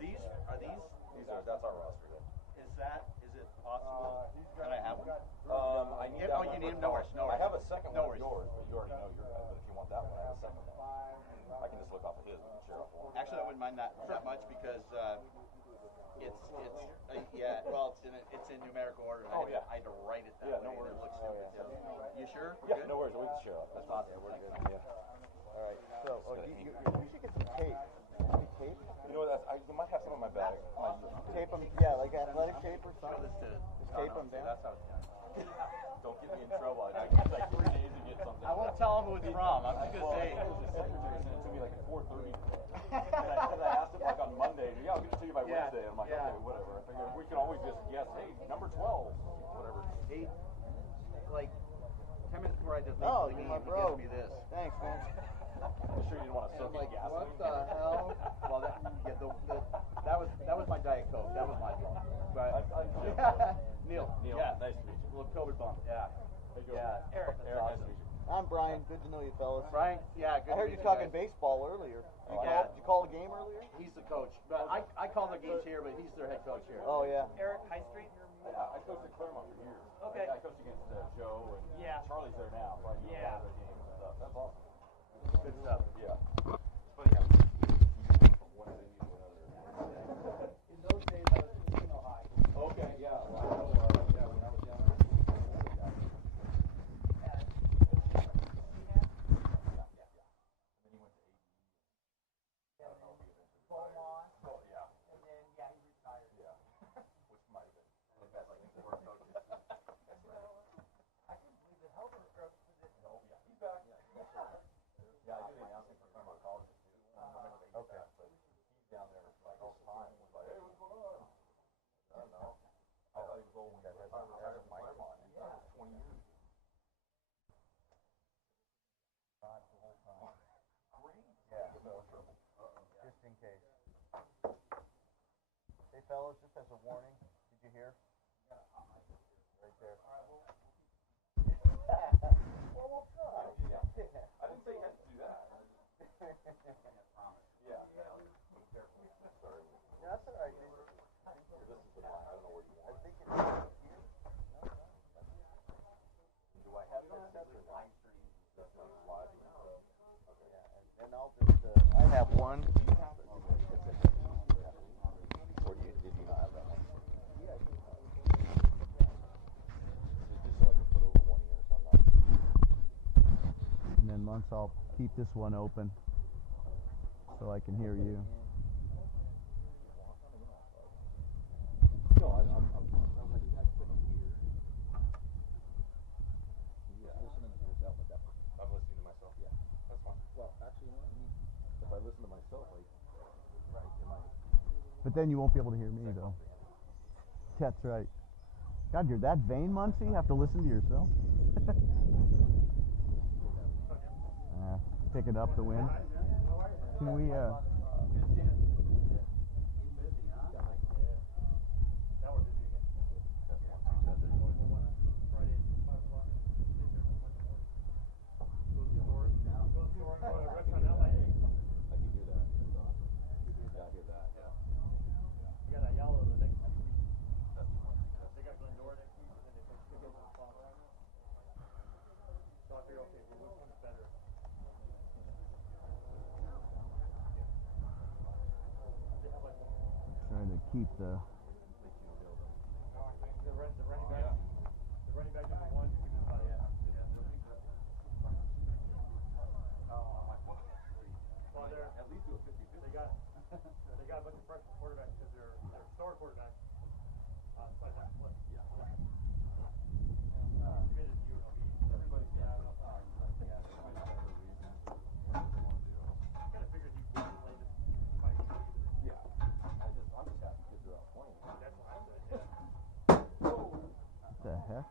these? That's our roster. Is it possible? Can I have one? I need that one. You need them? No worries. I have a second one of worries. yours, but you already know yours. But if you want that one, I have a second one. I can just look off of his and share off one. Actually, I wouldn't mind that much because it's in numerical order. I had to write it that way. No worries. It looks stupid. You sure? Yeah, no worries. We can share off. That's awesome. We're good. Yeah. All right. So you should get some tape. Tape? You know what? I might have some in my bag. Tape them, yeah, like athletic tape or Show something. this to. Just tape them down. That's how it's done. Don't get me in trouble. I took like 3 days to get something. I won't tell him who it's from. I'm just gonna say. Secretary sent it to me like at 4:30. and I asked him like on Monday. Yeah, I'll get it to you by Wednesday. I'm like, okay, whatever. I figured we can always just guess. Hey, number 12, whatever. 8, like 10 minutes before I just leave Oh, the game, my he bro. gives me this. Thanks, man. I'm sure you didn't want to soak Like, in gasoline. what the hell? Well, that was my Diet Coke. That was my fault. But Neil. Yeah, nice to meet you. A little COVID bump. Yeah. Eric. That's Nice awesome. to meet you. I'm Brian. Good to know you, fellas. Brian, yeah, good. I heard you talking baseball earlier. Did you call the game earlier? He's the coach. But I call the games here, but he's their head coach here. Oh, yeah. Eric High Street? Yeah, I coached at Claremont for years. Okay. I coached against Joe and Charlie's there now. So I do a lot of their games and stuff. That's awesome. Good stuff. Yeah. It's funny how from one thing to another. In those days, I was casino high. Okay, yeah. Well, I know, when I was young. And then he went to AD. I don't know if he eventually retired. Oh, yeah. And then, he retired. Yeah. Which might have been the best thing for coaches. I couldn't believe the helper was it. Oh, yeah. He's back. Yeah, I do the announcing for Claremont colleges too. Whenever they get back, but he's down there like all the time. He's like, hey, what's going on? I don't know. I thought he was old when he retired from Claremont. He's been 20 years. Not the whole time. Great. Yeah. Get more trouble. Just in case. Hey, fellas, just as a warning, did you hear? Right there. Well, we'll try. Yeah. I didn't say you had to do that. Yeah. Be careful. Sorry. Yeah, that's all right. This is the line. I don't know where you want. I think it's here. Do I have that set or live stream? That's not live. Okay. Yeah, and I'll just, I have one. Do you have it? Or did you not have that one? Yeah, I do. Just so I can put over one ear so I'm not. And then once I'll keep this one open so I can hear you. No, I'm like, you guys put it here. Yeah. Listening to yourself with that. I'm listening to myself. Yeah. That's fine. Well, actually, you know what I mean? If I listen to myself, like, right, am I? But then you won't be able to hear me though. That's right. God, you're that vain, Muncie? You have to listen to yourself? Pick it up the wind. Can we, trying to keep the... The running back number 1. Well, at least do a 50-50. They got a bunch of freshman quarterbacks because their star quarterback. The heck?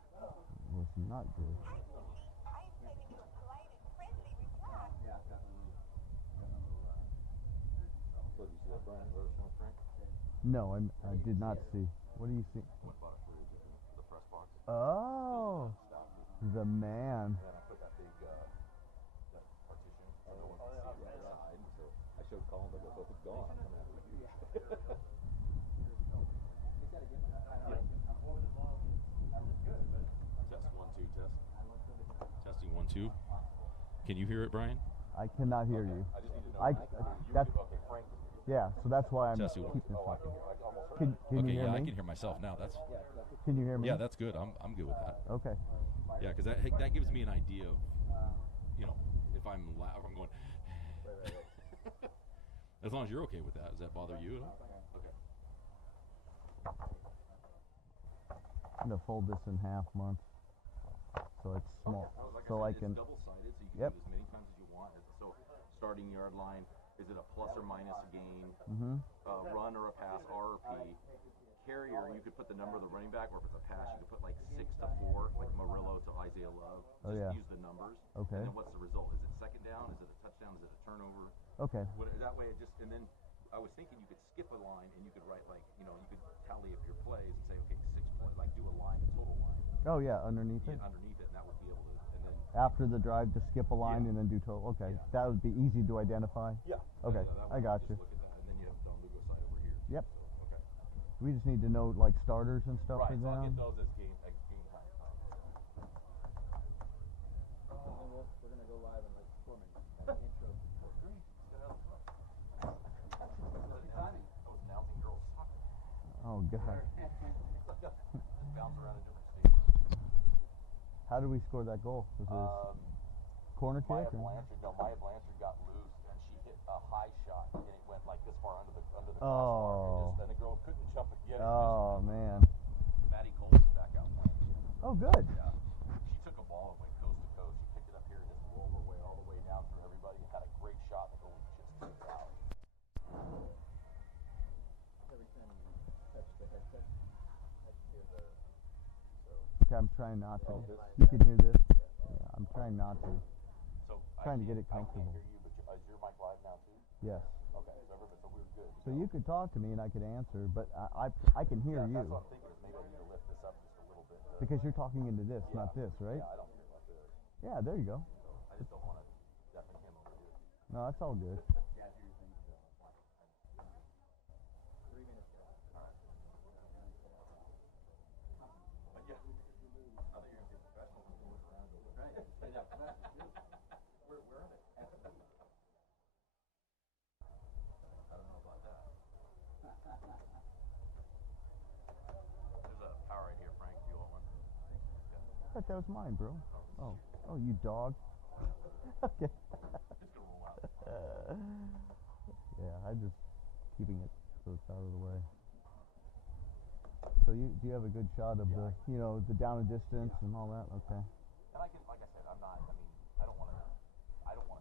Was not good. What, did you see that, Brian? Frank? No, I did not see. What do you see? The press box. Oh, the man. And then I put that big that partition so no one can see the other side. So I showed Colin, I go, if it's gone, I'm coming after you. Test 1 2 test. Testing 1 2. Can you hear it, Brian? I cannot hear you. I just need to know. That's Okay, Frank. yeah. So that's why I'm Testing. keeping this up. Can Can Okay, you hear yeah, me? I can hear myself now. That's Can you hear me? yeah, that's good. I'm good with that. Okay. Yeah, because that gives me an idea of, if I'm loud, I'm going. As long as you're okay with that, does that bother you at all? Okay. I'm gonna fold this in half, month, so it's small, so I can. It's double-sided, so you can Yep. do it as many times as you want. So, starting yard line, is it a plus or minus gain? Mhm. Run or a pass, R or P. Carrier, you could put the number of the running back, or if it's a pass, you could put like 6 to 4, like Murillo to Isaiah Love. Oh, Just yeah. use the numbers. Okay. And then what's the result? Is it second down? Is it a touchdown? Is it a turnover? Okay. That way, and then I was thinking you could skip a line and you could write you could tally up your plays and say, okay, 6 plays, like do a line, a total line. Oh yeah, underneath it. Underneath it, and that would be able to, and then. After the drive, just skip a line Yeah. and then do total. Okay, Yeah. that would be easy to identify. Yeah. Okay, That I way got just you. Look at that, and then you have Don Lugo side over here. Yep. So, okay. We just need to know like starters and stuff Right, for so I'll them. get those as game time. We're gonna go live in like 4 minutes. Intro. I was announcing girls soccer. Oh god. Just bounce around in different stages. How did we score that goal? Was it corner Maya kick? Or? Blanchard got loose and she hit a high shot and it went like this far under the crossbar. Oh. And the girl couldn't jump and get it. Oh man. Maddie Coleman's back out playing. Oh good. Yeah. She took a ball and went coast to coast. She picked it up here and just rolled her way all the way down through everybody and had a great shot. The goal just kicked out. Every time you touch the headset, I can hear the. Okay, I'm trying not to. You can hear this? Yeah, I'm trying not to. So Trying to get it I comfortable. can't hear you, but is your mic live now too? Yes. Okay, so we're good. So you could talk to me and I could answer, but I can hear That's you what I'm thinking is maybe I need to lift this up just a little bit. because you're talking into this, not this, right? Yeah, I don't care about this. Yeah, there you go. I just don't want to definitely him over here. No, that's all good. But yeah, I think you're gonna get professional when you look around over there. Right. Where are they? I don't know about that. There's a power right here, Frank, if you want one. I thought that was mine, bro. Oh, you dog. Okay. Just gonna roll out. Yeah, I'm just keeping it so it's out of the way. So do you have a good shot of the the down and distance and all that? Okay. And I can, like I said, I don't want to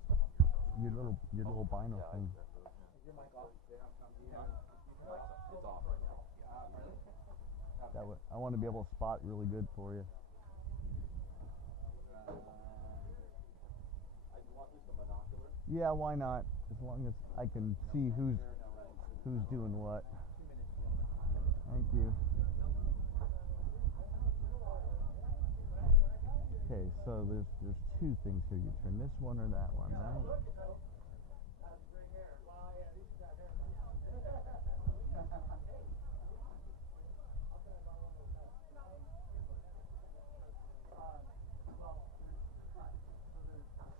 step on your toes. Your little bino thing. Is your mic off? They don't come to you. It's off right now. Yeah. That would, I want to be able to spot really good for you. You want just a monocular? Yeah, why not? As long as I can see who's doing what. Thank you. Okay, so there's two things here. You turn this one or that one, right?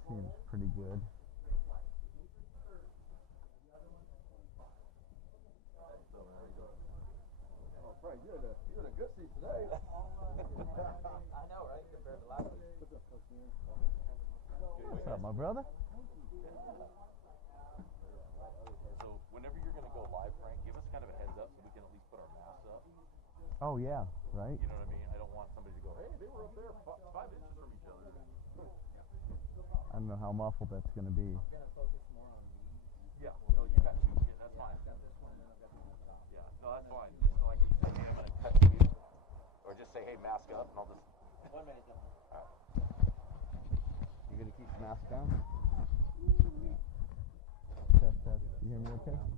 Seems pretty good. Oh, Frank, you're in a good seat today. I know, right? Compared to last week. What's up, my brother? So whenever you're going to go live, Frank, give us kind of a heads up so we can at least put our masks up. Oh yeah, right. You know what I mean? I don't want somebody to go, hey, they were up there 5 inches from each other. I don't know how muffled that's going to be. I'm gonna focus more on these. Yeah, no, you got two. Yeah, that's fine. I've got this one and then I've got the one on top. Yeah, no, that's fine. Just like you say, hey, I'm going to touch you. Or just say, hey, mask up, and I'll just. 1 minute, gentlemen. You gonna keep the mask down? Test, test. You hear me okay? Right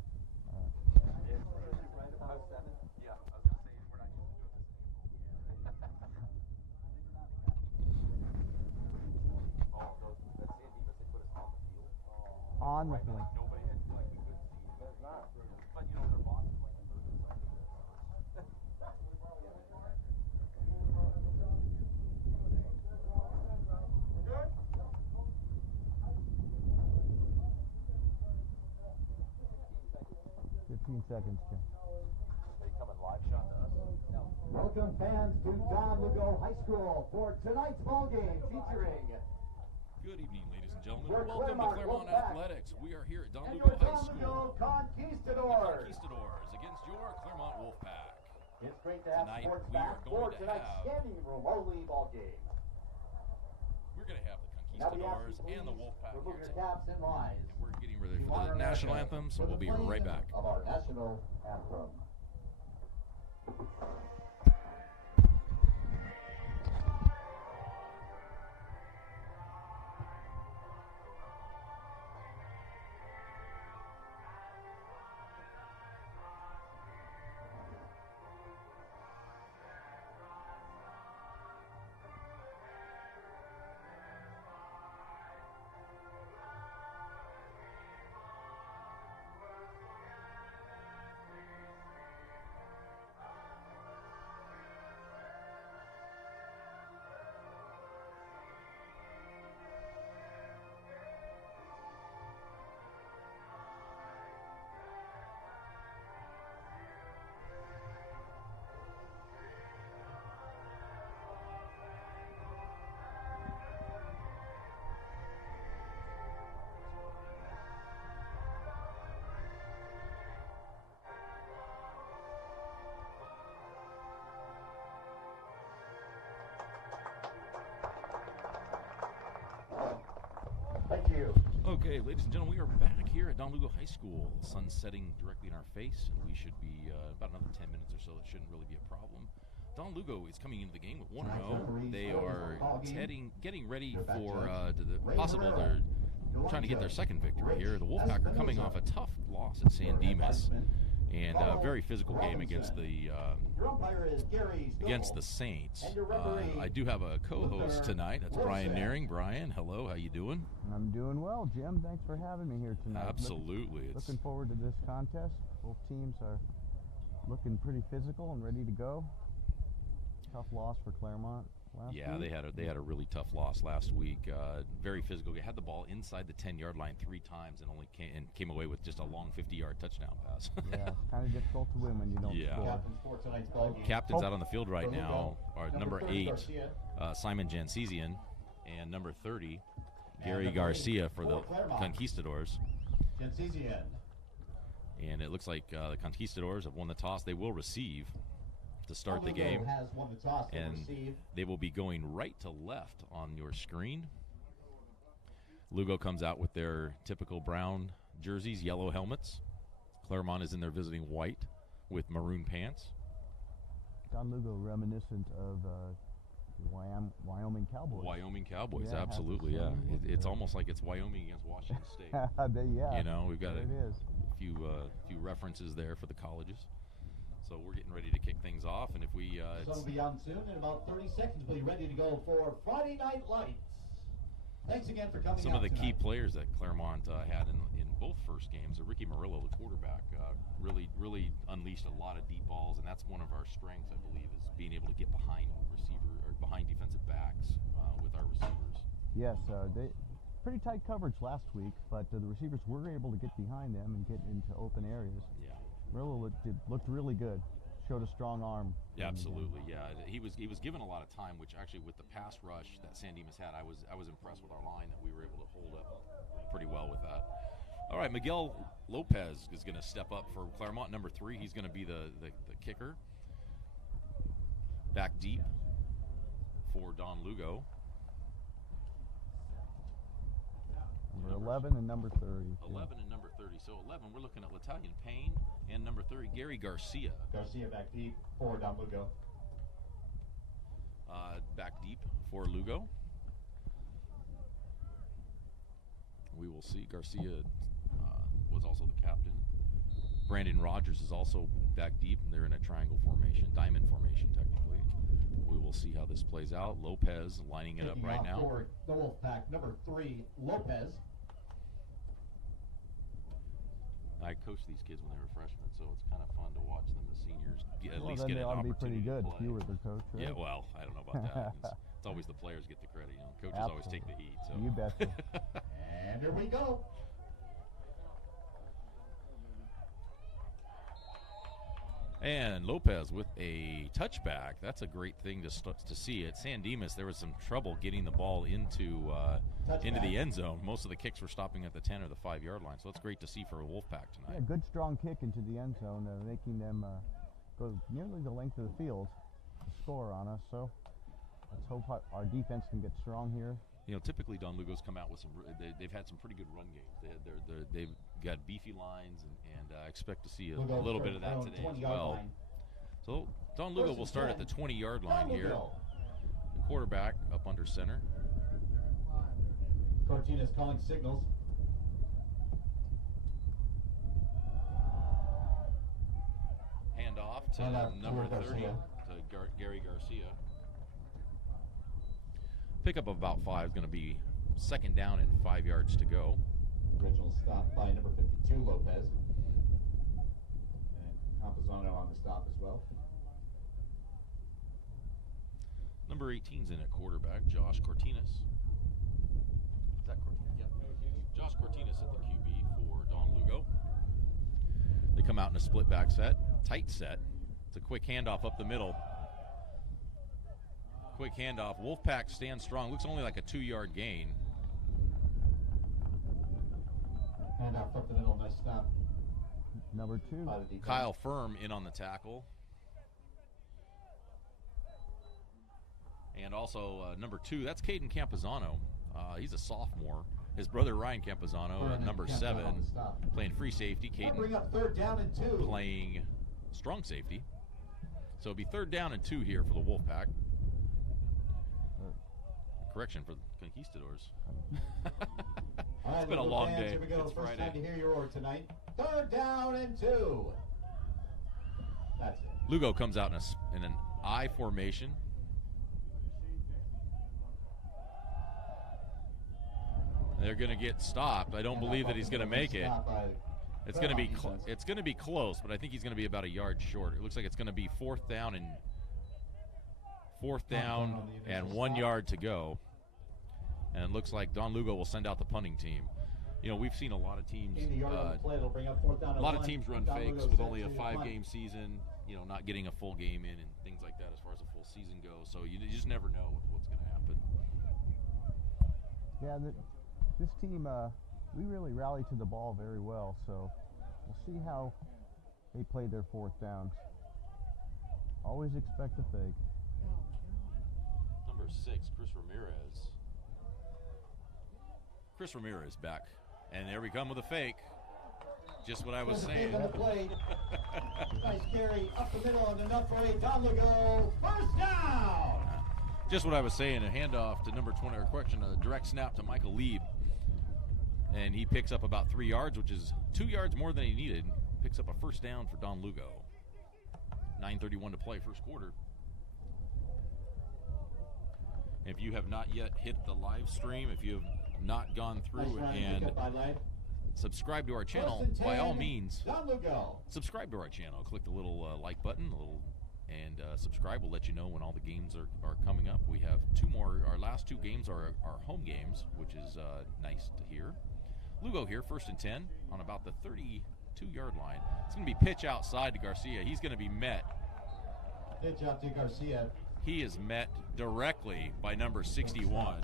about 7? Yeah, I was going to say, we're not used to doing this in April. Oh, those, that's San Dimas, they put us on the field. On the Right, field. like nobody had, like, we couldn't see. There's not. But, they're Boston. 15 seconds, Jim. They coming live shot to us? Welcome fans to Don Lugo High School for tonight's ball game featuring Good evening, ladies and gentlemen. Your Welcome to Claremont Claremont Wolfpack. Athletics. We are here at Don and Lugo your High Don School. Lugo Conquistadors. Conquistadors against your Claremont Wolfpack. It's great to have Tonight, sports we back are for going to tonight's have- standing room only ball game. We're going to have the Now we ask Conquistadors you and the please Wolfpack remove here your tonight. caps and lines. And we're getting ready We for honor the national America anthem, so with we'll the be right playing back. of our national anthem. Thank you. Okay, ladies and gentlemen, we are back here at Don Lugo High School. Sun setting directly in our face, and we should be about another 10 minutes or so. It shouldn't really be a problem. Don Lugo is coming into the game with 1-0. They are getting ready for possible. They're trying to get their second victory here. The Wolfpack are coming off a tough loss at San Dimas, and a very physical game against the Saints. I do have a co-host tonight. That's Brian Nearing. Brian, hello. How you doing? I'm doing well, Jim. Thanks for having me here tonight. Absolutely. Looking forward to this contest. Both teams are looking pretty physical and ready to go. Tough loss for Claremont last week. they had a really tough loss last week. Very physical. They had the ball inside the 10-yard line 3 times and only came away with just a long 50-yard touchdown pass. Yeah, it's kind of difficult to win when you don't score. Captains out on the field right now are number 8, Simon Jansesian, and number 30, Gary Garcia for the Conquistadors. Jansesian. And it looks like the Conquistadors have won the toss. They will receive to start the game, has won the toss to and receive. they will be going right to left on your screen. Lugo comes out with their typical brown jerseys, yellow helmets. Claremont is in their visiting white with maroon pants. Don Lugo reminiscent of Wyoming Cowboys. Wyoming Cowboys, Yeah, absolutely, yeah. It's almost like it's Wyoming against Washington State. Yeah. You know, we've got There it is. a few references there for the colleges. So we're getting ready to kick things off, and if we Sun will be on soon. In about 30 seconds, we'll be ready to go for Friday Night Lights. Thanks again for coming some of out the key tonight. players that Claremont had in both first games, Ricky Murillo, the quarterback, really unleashed a lot of deep balls, and that's one of our strengths, I believe, is being able to get behind behind defensive backs with our receivers. Yes, they pretty tight coverage last week, but the receivers were able to get behind them and get into open areas. Yeah. Murillo looked really good. Showed a strong arm. Yeah, absolutely. Yeah, he was given a lot of time, which actually with the pass rush that San Dimas had, I was impressed with our line that we were able to hold up pretty well with that. All right, Miguel Lopez is going to step up for Claremont, number 3. He's going to be the kicker. Back deep for Don Lugo. Number 11 and number 30. 11 and number 30. So 11, we're looking at L'Italian Payne, and number 30, Gary Garcia. Garcia back deep for Don Lugo. Back deep for Lugo. We will see. Garcia was also the captain. Brandon Rogers is also back deep, and they're in a triangle formation, diamond formation technically. We will see how this plays out. Lopez lining it up right now. For the Wolfpack, number 3, Lopez. I coached these kids when they were freshmen, so it's kind of fun to watch them as seniors at Well, least then get they an ought to be pretty opportunity good to if play. you were the coach, right? Yeah, well, I don't know about that. It's always the players get the credit. You know, coaches always take the heat. So. You betcha. And here we go. And Lopez with a touchback. That's a great thing to see. At San Dimas, there was some trouble getting the ball into the end zone. Most of the kicks were stopping at the 10 or the 5-yard line. So that's great to see for Wolfpack tonight. Yeah, good strong kick into the end zone, making them go nearly the length of the field to score on us. So let's hope our defense can get strong here. You know, typically Don Lugo's come out with some. They've had some pretty good run games. They've got beefy lines, and I expect to see a little bit of that today as well. So Don Lugo will start at the 20-yard line here. The quarterback up under center. Cortina's calling signals. Hand off to number 30, to Gary Garcia. Pickup of about 5 is going to be 2nd down and 5 yards to go. Original stop by number 52, Lopez. And Camposano on the stop as well. Number 18's in at quarterback, Josh Cortinas. Is that Cortinas? Yeah. Josh Cortinas at the QB for Don Lugo. They come out in a split back set, tight set. It's a quick handoff up the middle. Quick handoff. Wolfpack stands strong. Looks only like a 2-yard gain. Handoff up the middle, nice stop. Number 2. Kyle Firm in on the tackle. And also number 2, that's Caden Camposano. He's a sophomore. His brother Ryan Camposano at number 7, playing free safety. Caden bring up 3rd down and 2. Playing strong safety. So it'll be 3rd down and 2 here for the Wolfpack. Correction for the Conquistadors. It's been a long day. Here we go. It's First Friday. time to hear your order tonight. 3rd down and 2. That's it. Lugo comes out in an I formation. They're going to get stopped. I don't believe that he's going to make it. It's going to be close, but I think he's going to be about a yard short. It looks like it's going to be 4th down and 1 yard to go. And it looks like Don Lugo will send out the punting team. You know, we've seen a lot of teams run fakes with only a 5-game season, you know, not getting a full game in and things like that as far as a full season goes. So you just never know what's going to happen. Yeah, this team, we really rally to the ball very well, so we'll see how they play their 4th downs. Always expect a fake. Number 6, Chris Ramirez. Chris Ramirez back. And there we come with a fake. Just what I was saying. Nice carry up the middle and enough for a Don Lugo 1st down. Just what I was saying, a handoff to number 20, or correction, a direct snap to Michael Lieb. And he picks up about 3 yards, which is 2 yards more than he needed. Picks up a 1st down for Don Lugo. 9:31 to play, 1st quarter. If you have not yet hit the live stream, if you have not gone through and subscribe to our channel, by all means, subscribe to our channel. Click the little like button, and subscribe. Will let you know when all the games are coming up. We have 2 more. Our last 2 games are our home games, which is nice to hear. Lugo here, 1st and 10 on about the 32-yard line. It's going to be pitch outside to Garcia. He's going to be met. Pitch out to Garcia. He is met directly by number 61.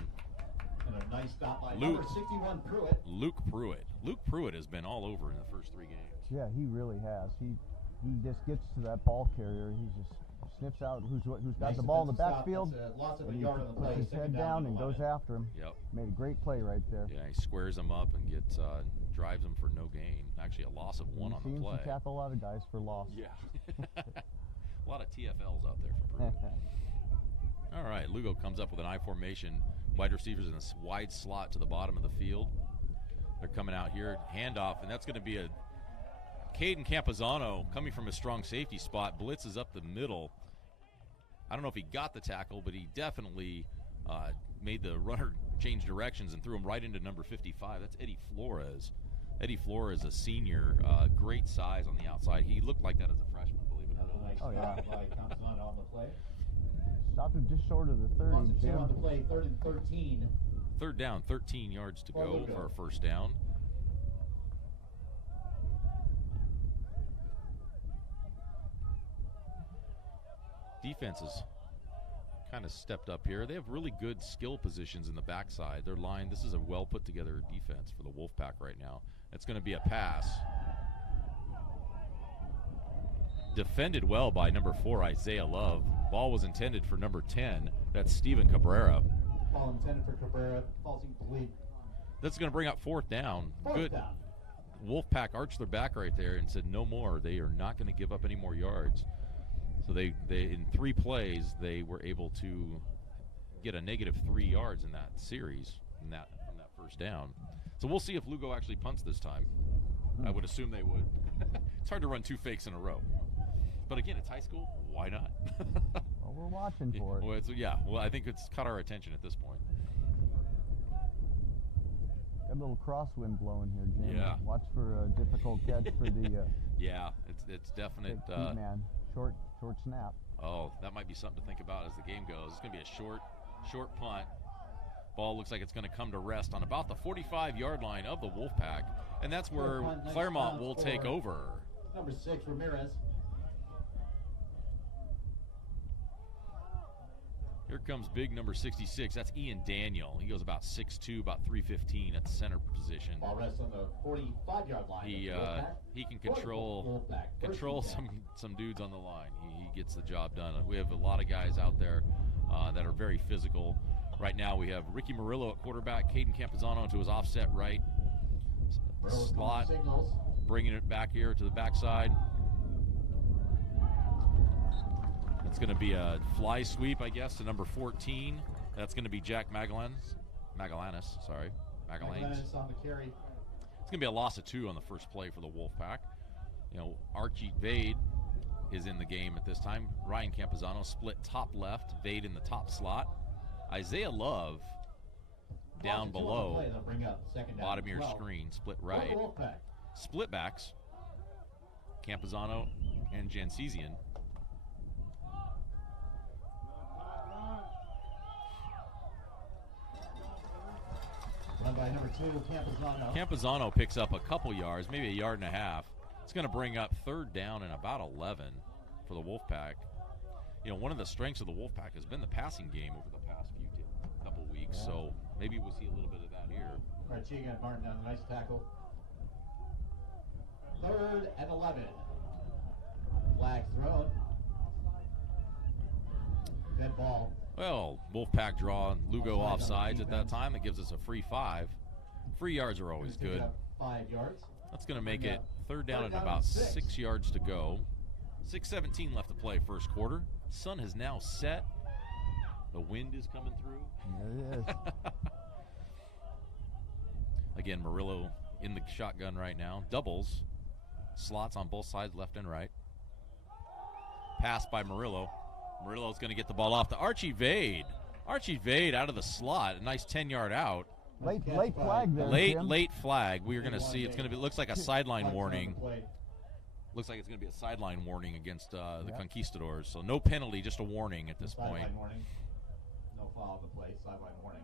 And a nice stop by number 61, Pruitt. Luke Pruitt. Luke Pruitt has been all over in the first 3 games. Yeah, he really has. He just gets to that ball carrier. He just sniffs out who's got the ball in the backfield. And he puts his head down and goes after him. Yep. Made a great play right there. Yeah, he squares him up and drives him for no gain. Actually, a loss of 1 on the play. He tackle a lot of guys for loss. Yeah. A lot of TFLs out there for Pruitt. All right, Lugo comes up with an I formation. Wide receivers in a wide slot to the bottom of the field. They're coming out here, handoff, and that's going to be a Caden Camposano coming from a strong safety spot. Blitzes up the middle. I don't know if he got the tackle, but he definitely made the runner change directions and threw him right into number 55. That's Eddie Flores. Eddie Flores, a senior, great size on the outside. He looked like that as a freshman, believe it or not. Oh, yeah. Camposano on the play. Stopped him just short of the 30. On the play, 3rd and 13. 3rd down, 13 yards to go for a 1st down. defense has kind of stepped up here. They have really good skill positions in the backside. Their line, this is a well put together defense for the Wolfpack right now. It's going to be a pass. Defended well by number 4, Isaiah Love. Ball was intended for number 10. That's Steven Cabrera. Ball intended for Cabrera, falls incomplete. That's going to bring up 4th down. Fourth down. Wolfpack arched their back right there and said no more. They are not going to give up any more yards. So they in 3 plays, they were able to get a -3 yards in that series from that first down. So we'll see if Lugo actually punts this time. I would assume they would. It's hard to run 2 fakes in a row. But again, it's high school. Why not? Well, we're watching for it. Well, I think it's caught our attention at this point. Got a little crosswind blowing here, Jim. Yeah. Watch for a difficult catch for the Yeah, it's definite. key man. Short snap. Oh, that might be something to think about as the game goes. It's going to be a short punt. Ball looks like it's going to come to rest on about the 45-yard line of the Wolfpack, and that's where Claremont will take over. Number 6, Ramirez. Here comes big number 66. That's Ian Daniel. He goes about 6'2", about 315 at the center position. Ball rests on the 45-yard line. He can control some dudes on the line. He gets the job done. We have a lot of guys out there that are very physical. Right now we have Ricky Murillo at quarterback, Caden Campuzano to his offset right slot, bringing it back here to the backside. It's going to be a fly sweep, I guess, to number 14. That's going to be Jack Magallanes. Magallanes on the carry. It's going to be a loss of 2 on the first play for the Wolfpack. You know, Archie Vade is in the game at this time. Ryan Campuzano split top left, Vade in the top slot. Isaiah Love down below, bottom of your screen, split right. Split backs, Campuzano and Jansesian. Run by number 2, Campuzano. Campuzano picks up a couple yards, maybe a yard and a half. It's going to bring up 3rd down and about 11 for the Wolfpack. You know, one of the strengths of the Wolfpack has been the passing game over the past couple weeks, so maybe we'll see a little bit of that here. Archie got Martin down, nice tackle. 3rd and 11. Flag thrown. Dead ball. Well, Wolfpack draw Lugo offsides at that time. That gives us a free 5. Free yards are always good. 5 yards. That's going to make it 3rd down and about 6 yards to go. 6:17 left to play first quarter. Sun has now set. The wind is coming through. There it is. Again, Murillo in the shotgun right now. Doubles. Slots on both sides, left and right. Pass by Murillo. Murillo's going to get the ball off to Archie Vade. Archie Vade out of the slot. A nice 10-yard out. Late flag there, Jim. Late flag. We are going to see. It's going to be. Looks like a sideline warning. Looks like it's going to be a sideline warning against the Conquistadors. So no penalty, just a warning at this point. Sideline warning. No foul on the play. Sideline warning.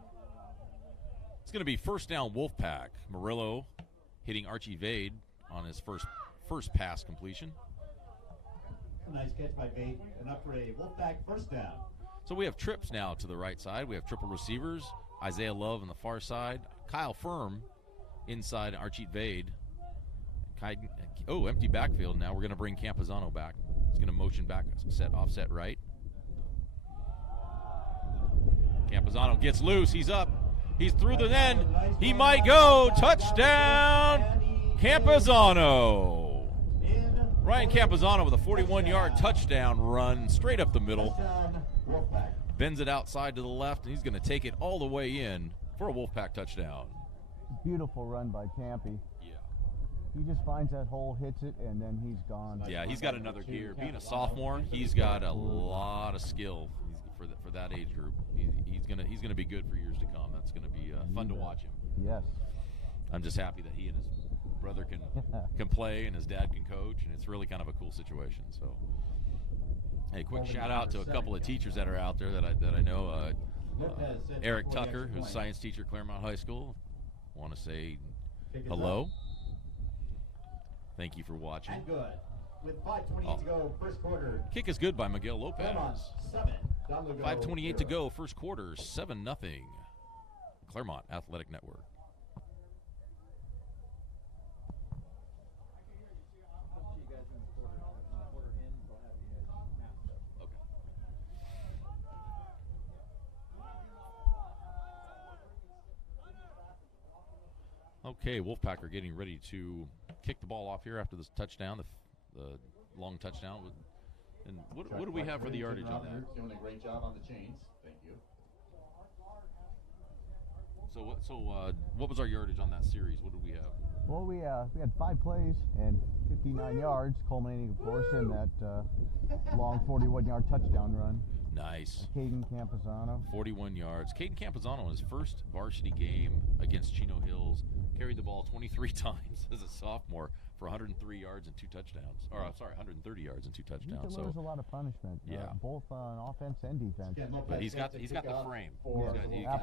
It's going to be 1st down Wolfpack. Murillo hitting Archie Vade on his first pass completion. Nice catch by Vade, and up for a Wolfpack 1st down. So we have trips now to the right side. We have triple receivers. Isaiah Love on the far side. Kyle Firm inside Archie Vade. Empty backfield now. We're going to bring Campuzano back. He's going to motion back, offset right. Campuzano gets loose. He's up. He's through the end. He might go. Touchdown, Campuzano. Ryan Campuzano with a 41-yard touchdown run straight up the middle. Bends it outside to the left, and he's going to take it all the way in for a Wolfpack touchdown. Beautiful run by Campy. Yeah. He just finds that hole, hits it, and then he's gone. Yeah, he's got another gear. Being a sophomore, he's got a lot of skill for that age group. He's gonna be good for years to come. That's going to be fun to watch him. Yes. I'm just happy that he and his brother can play and his dad can coach, and it's really kind of a cool situation. So, hey, quick shout out to a couple of teachers that are out there that I know. Eric Tucker, who's a science teacher at Claremont High School. Want to say hello. Thank you for watching. And good. with 5:28 to go, first quarter. Kick is good by Miguel Lopez. Claremont 7. Don Lugo 5:28 to 0. go, first quarter, 7-0. Claremont Athletic Network. Okay, Wolfpack are getting ready to kick the ball off here after this touchdown, the long touchdown. And what do we have for the yardage on that? Doing a great job on the chains. Thank you. So what was our yardage on that series? What did we have? Well, we had 5 plays and 59 yards, culminating, of course, in that long 41-yard touchdown run. Nice. Caden Campazano. 41 yards. Caden Campazano, in his first varsity game against Chino Hills, carried the ball 23 times as a sophomore for 103 yards and 2 touchdowns. Or, I'm sorry, 130 yards and 2 touchdowns. He delivers a lot of punishment, yeah, both on offense and defense. But he's got the frame.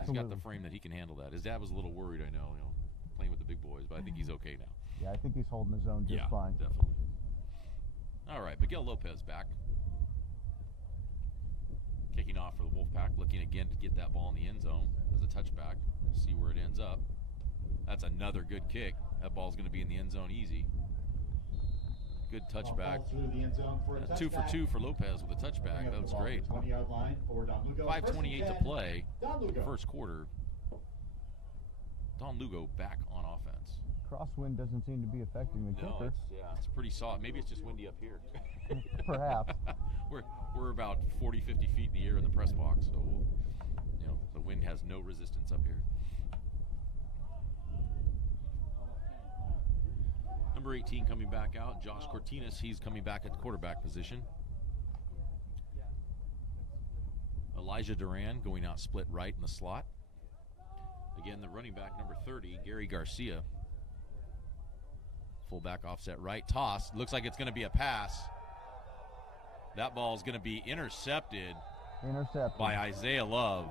He's got the frame that he can handle that. His dad was a little worried, I know, playing with the big boys, but I think he's okay now. Yeah, I think he's holding his own just fine. Definitely. All right, Miguel Lopez back. Kicking off for the Wolfpack, looking again to get that ball in the end zone as a touchback. We'll see where it ends up. That's another good kick. That ball's going to be in the end zone easy. Good touchback. Through the end zone for a 2 for 2 for Lopez with a touchback. That was great. 20-yard line for Don Lugo. 5:28 to play. Don Lugo. First quarter. Don Lugo back on offense. Crosswind doesn't seem to be affecting the kicker. It's pretty soft. Maybe it's just windy up here. Perhaps. We're about 40, 50 feet in the air in the press box, so the wind has no resistance up here. Number 18 coming back out, Josh Cortinas. He's coming back at the quarterback position. Elijah Duran going out split right in the slot. Again, the running back, number 30, Gary Garcia. Fullback offset right. Toss. Looks like it's going to be a pass. That ball is going to be intercepted by Isaiah Love.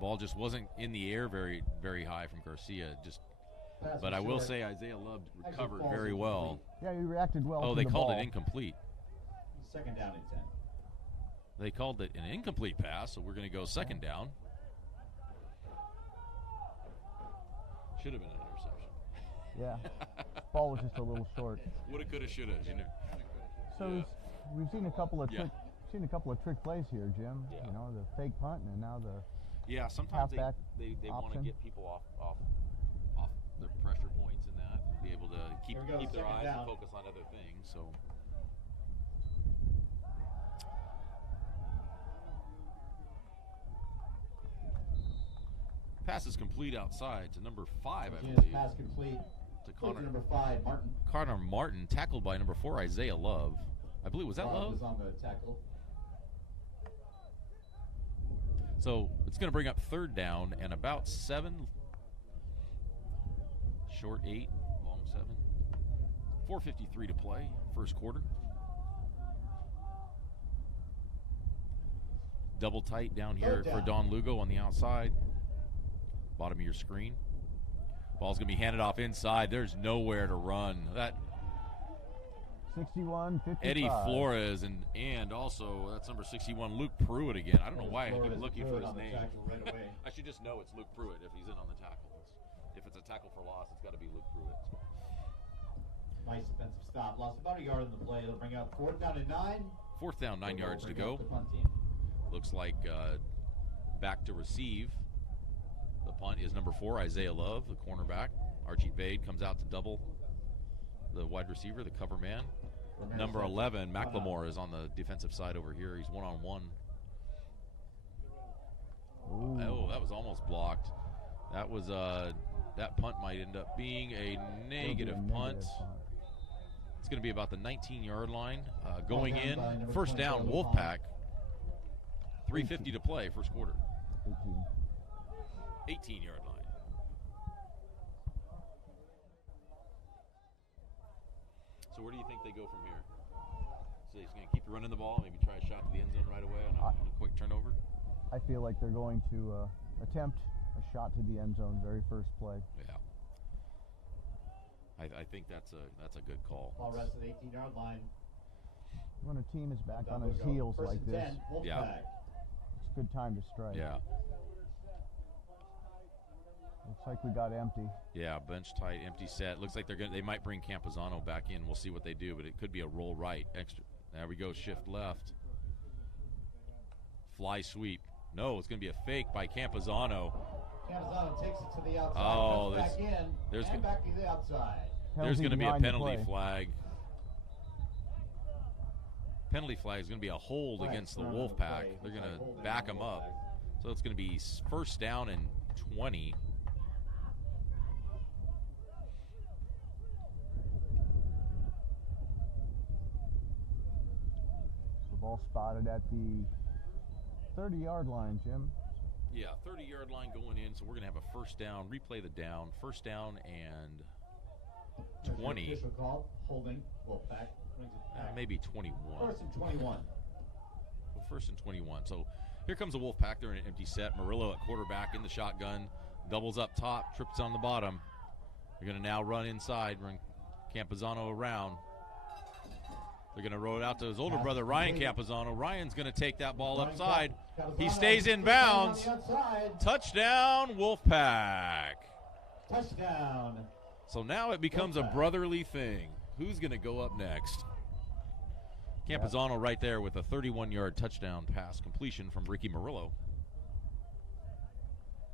Ball just wasn't in the air very, very high from Garcia. But I will say Isaiah Love recovered very well. Yeah, he reacted well. Oh, they called it incomplete. Second down and 10. They called it an incomplete pass, so we're going to go second down. Should have been an interception. Yeah, ball was just a little short. Woulda, coulda, shoulda. So we've seen a couple of trick plays here, Jim. Yeah. The fake punt and now the sometimes halfback they want to option. get people off their pressure points and that, be able to keep their eyes and focus on other things. So. Pass is complete outside to number 5, I believe. Pass complete to number 5, Martin. Connor Martin, tackled by number 4, Isaiah Love. I believe, was that Love? Was on the tackle. So it's going to bring up third down and about 7. Short 8, long 7. 4:53 to play, first quarter. Double tight down here for Don Lugo on the outside. Bottom of your screen. Ball's going to be handed off inside. There's nowhere to run. That 61-55. Eddie Flores and also that's number 61, Luke Pruitt again. I don't know why I keep looking for his name. Right away. I should just know it's Luke Pruitt if he's in on the tackle. If it's a tackle for loss, it's got to be Luke Pruitt. Nice defensive stop. Lost about a yard on the play. It'll bring up 4th down and 9. 4th down, 9 yards to go. The punt team. Looks like back to receive. The punt is number 4, Isaiah Love, the cornerback. Archie Vade comes out to double the wide receiver, the cover man. Number 11, McLemore, is on the defensive side over here. He's one-on-one. Oh, that was almost blocked. That was that punt might end up being a negative punt. It's going to be about the 19-yard line. Going in, first down, Wolfpack. 3:50 to play, first quarter. 18-yard line. So where do you think they go from here? So he's going to keep running the ball, maybe try a shot to the end zone right away on a quick turnover? I feel like they're going to attempt a shot to the end zone, very first play. Yeah. I think that's a good call. Ball rests at the 18-yard line. When a team is back on Down its Lugo. heels First like and this, 10, Wolfpack. Yeah. it's a good time to strike. Yeah. Looks like we got empty. Yeah, bench tight, empty set. Looks like they might bring Campazano back in. We'll see what they do, but it could be a roll right. Extra. There we go, shift left. Fly sweep. No, it's going to be a fake by Campazano. Campazano takes it to the outside. Oh, comes back in there's and back to the outside. There's going to be a behind the penalty play. flag. Penalty flag is going to be a hold against the Wolfpack. They're going to back them up. So it's going to be first down and 20. The ball spotted at the 30-yard line, Jim. Yeah, 30-yard line going in, so we're going to have a first down, replay the down, first down and 20. Official call, holding, Wolfpack brings it back. Maybe 21. First and 21. Well, first and 21. So here comes the Wolfpack. They're in an empty set. Murillo at quarterback in the shotgun. Doubles up top, trips on the bottom. They're going to now run inside, run Campazano around. They're going to roll it out to his older brother, Ryan Campazano. Ryan's going to take that ball upside. He stays in bounds. Touchdown, Wolfpack. Touchdown. So now it becomes a brotherly thing. Who's going to go up next? Campazano right there with a 31-yard touchdown pass completion from Ricky Murillo.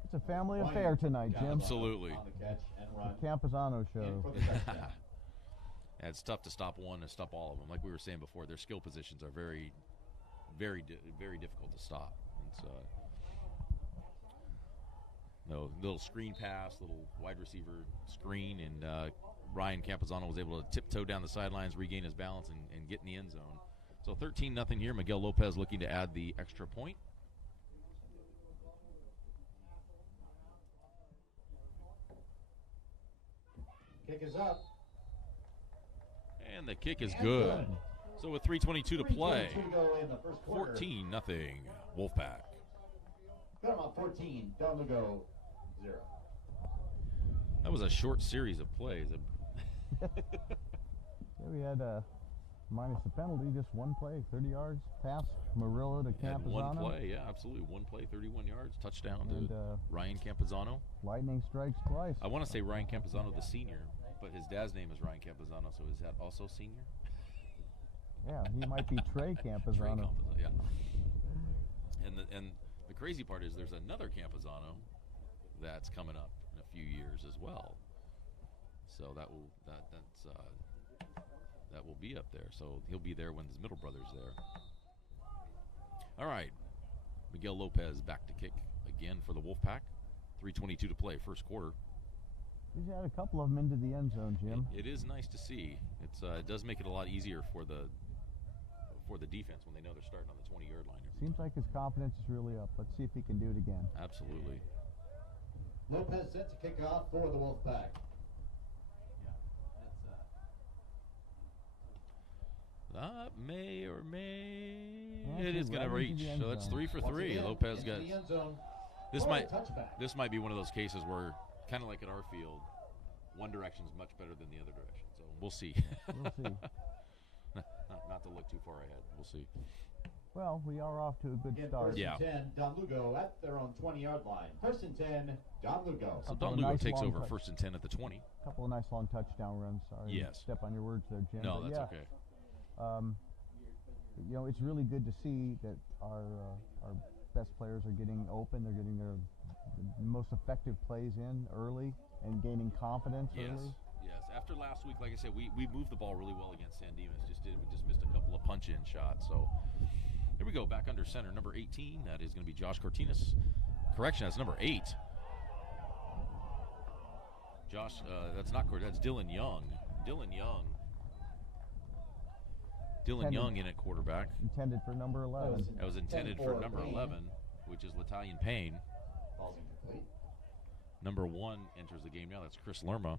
It's a family affair tonight, Jim. Absolutely. On the catch and run. The Campazano show. In for the touchdown. Yeah, it's tough to stop one and stop all of them. Like we were saying before, their skill positions are very, very, very difficult to stop. It's no little screen pass, little wide receiver screen, and Ryan Campazano was able to tiptoe down the sidelines, regain his balance, and get in the end zone. So 13-0 here. Miguel Lopez looking to add the extra point. Kick is up. And the kick is good. So with 3:22 to play, 3:22 to go in the first quarter. 14-0 Wolfpack. Claremont 14, Don Lugo 0. That was a short series of plays. Yeah, we had minus the penalty, just one play, 30 yards, pass, Murillo to Had one Campazano. play, yeah, absolutely. One play, 31 yards, touchdown And, to Ryan Campazano. Lightning strikes twice. I want to say Ryan Campazano, the senior, but his dad's name is Ryan Campazano, so is that also senior? Yeah, he might be Trey Trey Campazano. Campazano, yeah. And the crazy part is there's another Campazano that's coming up in a few years as well. So that will be up there. So he'll be there when his middle brother's there. All right, Miguel Lopez back to kick again for the Wolfpack. 3:22 to play, first quarter. He's had a couple of them into the end zone, Jim. It is nice to see. It does make it a lot easier for the defense when they know they're starting on the 20-yard line. Seems like his confidence is really up. Let's see if he can do it again. Absolutely. Lopez set to kick off for the Wolfpack. May or may. Yeah, It is going to right into reach. the end So that's zone. 3 for Once 3. again, Lopez into got. the end zone This for might a touchback. this might be one of those cases where, kind of like at our field, one direction is much better than the other direction. So we'll see. We'll see. not to look too far ahead. We'll see. Well, we are off to a good Again, start. first Yeah. and 10, Don Lugo at their own 20-yard line. First and 10, Don Lugo. So Couple Don of Lugo nice takes long over touch- first and 10 at the 20. A couple of nice long touchdown runs. Sorry Yes. to step on your words there, Jim. No, but that's yeah, okay. You know, it's really good to see that our best players are getting open. They're getting their most effective plays in early and gaining confidence Yes. early. Yes. After last week, like I said, we moved the ball really well against San Dimas. We just missed a couple of punch-in shots. So here we go, back under center, number 18. That is going to be Josh Cortinas. Correction, that's number 8. Josh, that's not Cortinas. That's Dylan Young. Dylan Young in at quarterback. Intended for number 11. That was intended for number 11, which is Latalian Payne. Ball's incomplete. Number 1 enters the game now. That's Chris Lerma.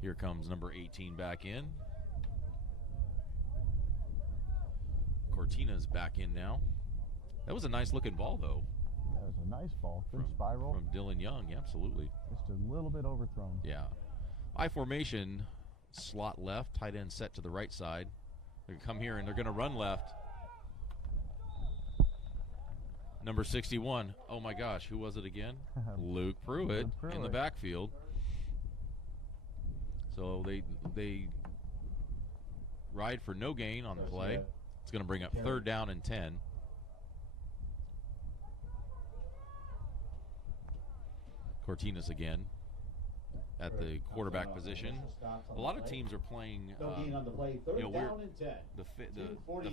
Here comes number 18 back in. Cortina's back in now. That was a nice looking ball, though. That was a nice ball. Good spiral. From Dylan Young, yeah, absolutely. Just a little bit overthrown. Yeah. I formation, slot left, tight end set to the right side. They're going to come here and they're going to run left. Number 61. Oh my gosh, who was it again? Luke Pruitt in the backfield. So they ride for no gain on the play. It's going to bring up 3rd down and 10. Cortinas again at the quarterback position. A lot of teams are playing. The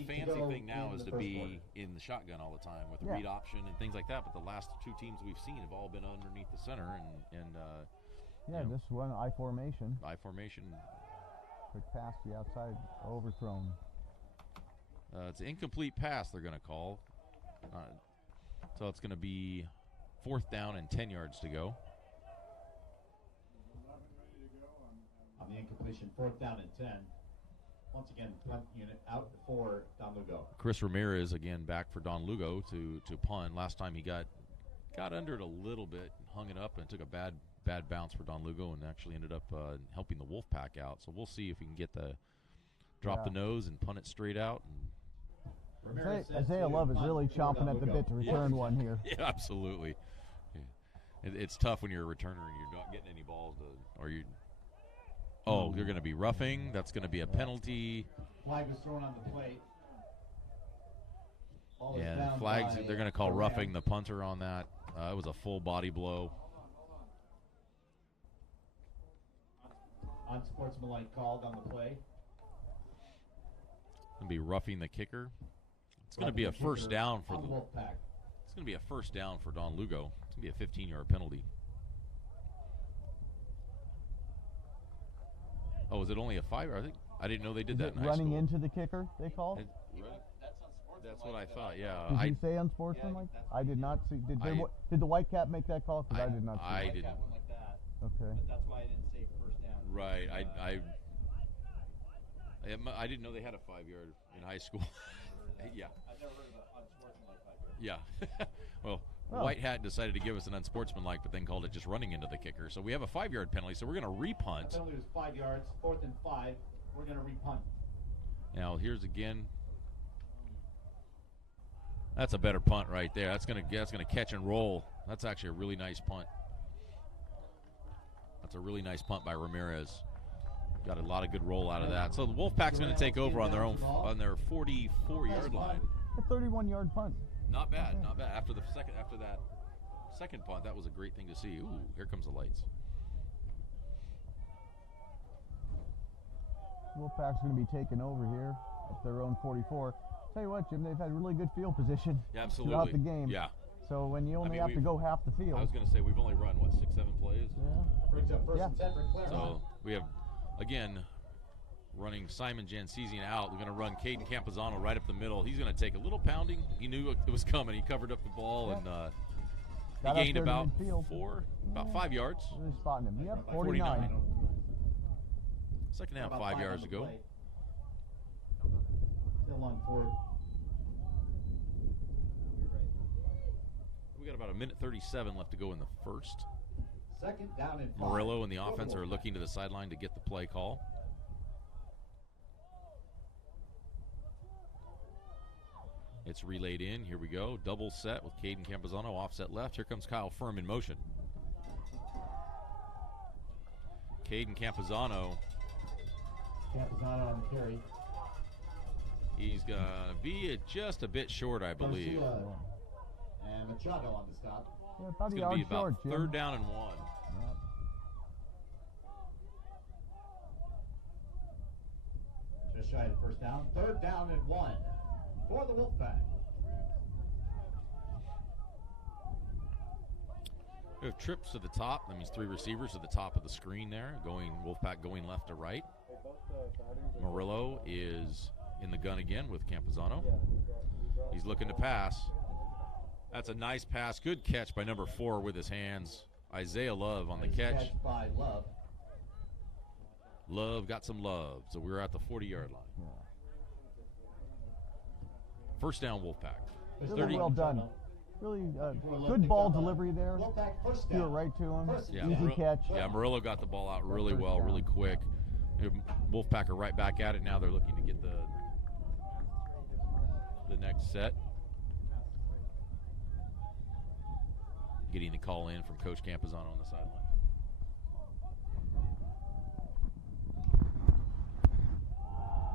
fancy thing now is to be in the shotgun all the time with the read option and things like that. But the last 2 teams we've seen have all been underneath the center and this one I formation. Quick pass to the outside, overthrown. It's an incomplete pass they're going to call. So it's going to be 4th down and 10 yards to go. On the incompletion, 4th down and 10. Once again, punt unit out for Don Lugo. Chris Ramirez again back for Don Lugo to punt. Last time he got under it a little bit, hung it up, and took a bad bounce for Don Lugo and actually ended up helping the Wolfpack out. So we'll see if we can get drop the nose and punt it straight out. Isaiah Love is really chomping at the bit to return one here. Yeah, absolutely. Yeah. It's tough when you're a returner and you're not getting any balls you're going to be roughing. That's going to be a penalty. Flag was thrown on the plate. Yeah, flags. They're going to call roughing the punter on that. It was a full body blow. Unsportsmanlike called on the play. Going to be roughing the kicker. It's going to be a first down for the Wolfpack. It's going to be a first down for Don Lugo. It's going to be a 15-yard penalty. Oh, is it only a 5? I didn't know they did that in high school. Running into the kicker, they called? That's what I thought, yeah. Did you say unsportsmanlike? I did not see. Did the white cap make that call? Because I did not see I it. didn't. Okay. That's why I didn't say first down. Right. I didn't know they had a 5-yard in high school. Yeah. I've never heard of an unsportsmanlike 5-yard. Yeah. Well, White Hat decided to give us an unsportsmanlike, but then called it just running into the kicker. So we have a 5-yard penalty, so we're going to repunt. The penalty was 5 yards, 4th and 5. We're going to repunt. Now, here's again. That's a better punt right there. That's going to catch and roll. That's actually a really nice punt. That's a really nice punt by Ramirez. Got a lot of good roll out of that. So the Wolfpack's going to take over on their 44-yard line. A 31-yard punt. Not bad, not bad. After that second punt, that was a great thing to see. Ooh, here comes the lights. Wolfpack's going to be taking over here at their own 44. Tell you what, Jim, they've had really good field position throughout the game. Yeah. So when you only have to go half the field. I was going to say we've only run, 6, 7 plays? Yeah. Brings up 1st and 10 for Claremont. So we have, again, running Simon Jansesian out. We're going to run Caden Campazano right up the middle. He's going to take a little pounding. He knew it was coming. He covered up the ball and he gained about 5 yards. Really spotting him. Yep, 49. Second half, 5 yards to go. Still on 4. We got about 1:37 left to go in the first. 2nd down and 5. Murillo and the offense are looking to the sideline to get the play call. It's relayed in. Here we go. Double set with Caden Campazano. Offset left. Here comes Kyle Firm in motion. Caden Campazano. Campazano on the carry. He's going to be just a bit short, I believe. And Machado on the stop. Yeah, it's going to be about short, 3rd down and 1. Yep. Just shy of the 1st down. 3rd down and 1 for the Wolfpack. We have trips to the top. That means 3 receivers at the top of the screen there. Wolfpack going left to right. Murillo is in the gun again with Campazano. He's looking to pass. That's a nice pass. Good catch by number 4 with his hands. Isaiah Love on the catch. By Love. Love got some love. So we're at the 40-yard line. Yeah. First down, Wolfpack. Really well done. really good ball delivery there. Wolfpack first Threw it down. right to him. Yeah, Easy catch. Yeah, Murillo got the ball out really First well, down. really quick. Wolfpack are right back at it now. They're looking to get the next set. Getting the call in from Coach Campazano on the sideline.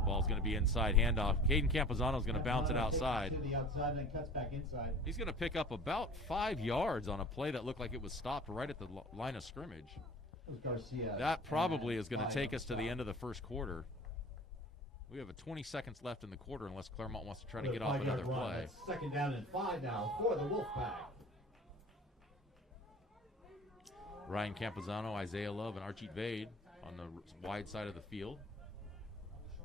Ball's going to be inside handoff. Caden Campazano's going to bounce it outside. To the outside, then cuts back inside. He's going to pick up about 5 yards on a play that looked like it was stopped right at the line of scrimmage. Garcia. That probably is going to 5 take us to the stop. end of the first quarter. We have 20 seconds left in the quarter unless Claremont wants to try to get off another run. play. That's 2nd down and 5 now for the Wolfpack. Ryan Campazano, Isaiah Love, and Archie Vade on the wide side of the field.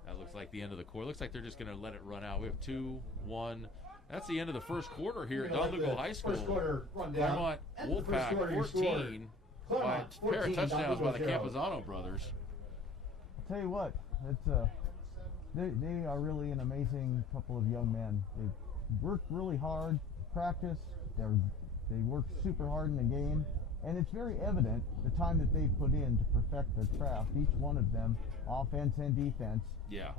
That looks like the end of the quarter. Looks like they're just going to let it run out. We have 2, 1. That's the end of the first quarter here at Don Lugo High School. First quarter run down. Claremont Wolfpack 14 by a pair of touchdowns by the Campazano brothers. I'll tell you what, it's they are really an amazing couple of young men. They work really hard, practice. They work super hard in the game, and it's very evident the time that they've put in to perfect their craft. Each one of them, offense and defense,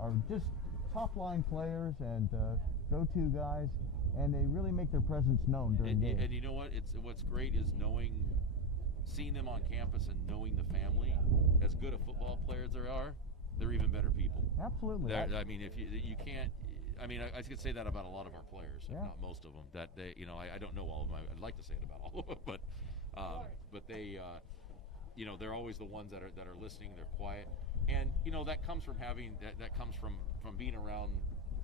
are just top-line players and go-to guys, and they really make their presence known during games. And you know what? What's great is seeing them on campus and knowing the family. As good a football players there are, they're even better people. Absolutely. I mean, if you can't. I mean, I could say that about a lot of our players, if not most of them. That they, I don't know all of them. I'd like to say it about all of them, but they, they're always the ones that are listening. They're quiet, and that comes from having that comes from being around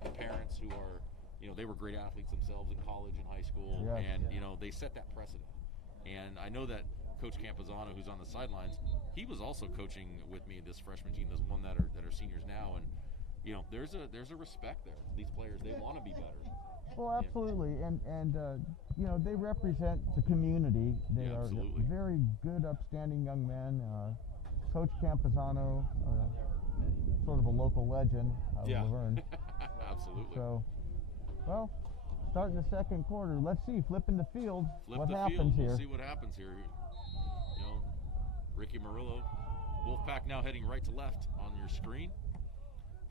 the parents who are, they were great athletes themselves in college and high school, and they set that precedent. And I know that Coach Campazano, who's on the sidelines, he was also coaching with me this freshman team. There's one that are seniors now, and there's a respect there. These players, they want to be better. Well, absolutely, and they represent the community. They are absolutely. Very good, upstanding young men. Coach Campazano, sort of a local legend out of Laverne. Absolutely. So, well, starting the second quarter. Let's see, flipping the field. What happens here? We'll see what happens here. Ricky Murillo, Wolfpack now heading right to left on your screen.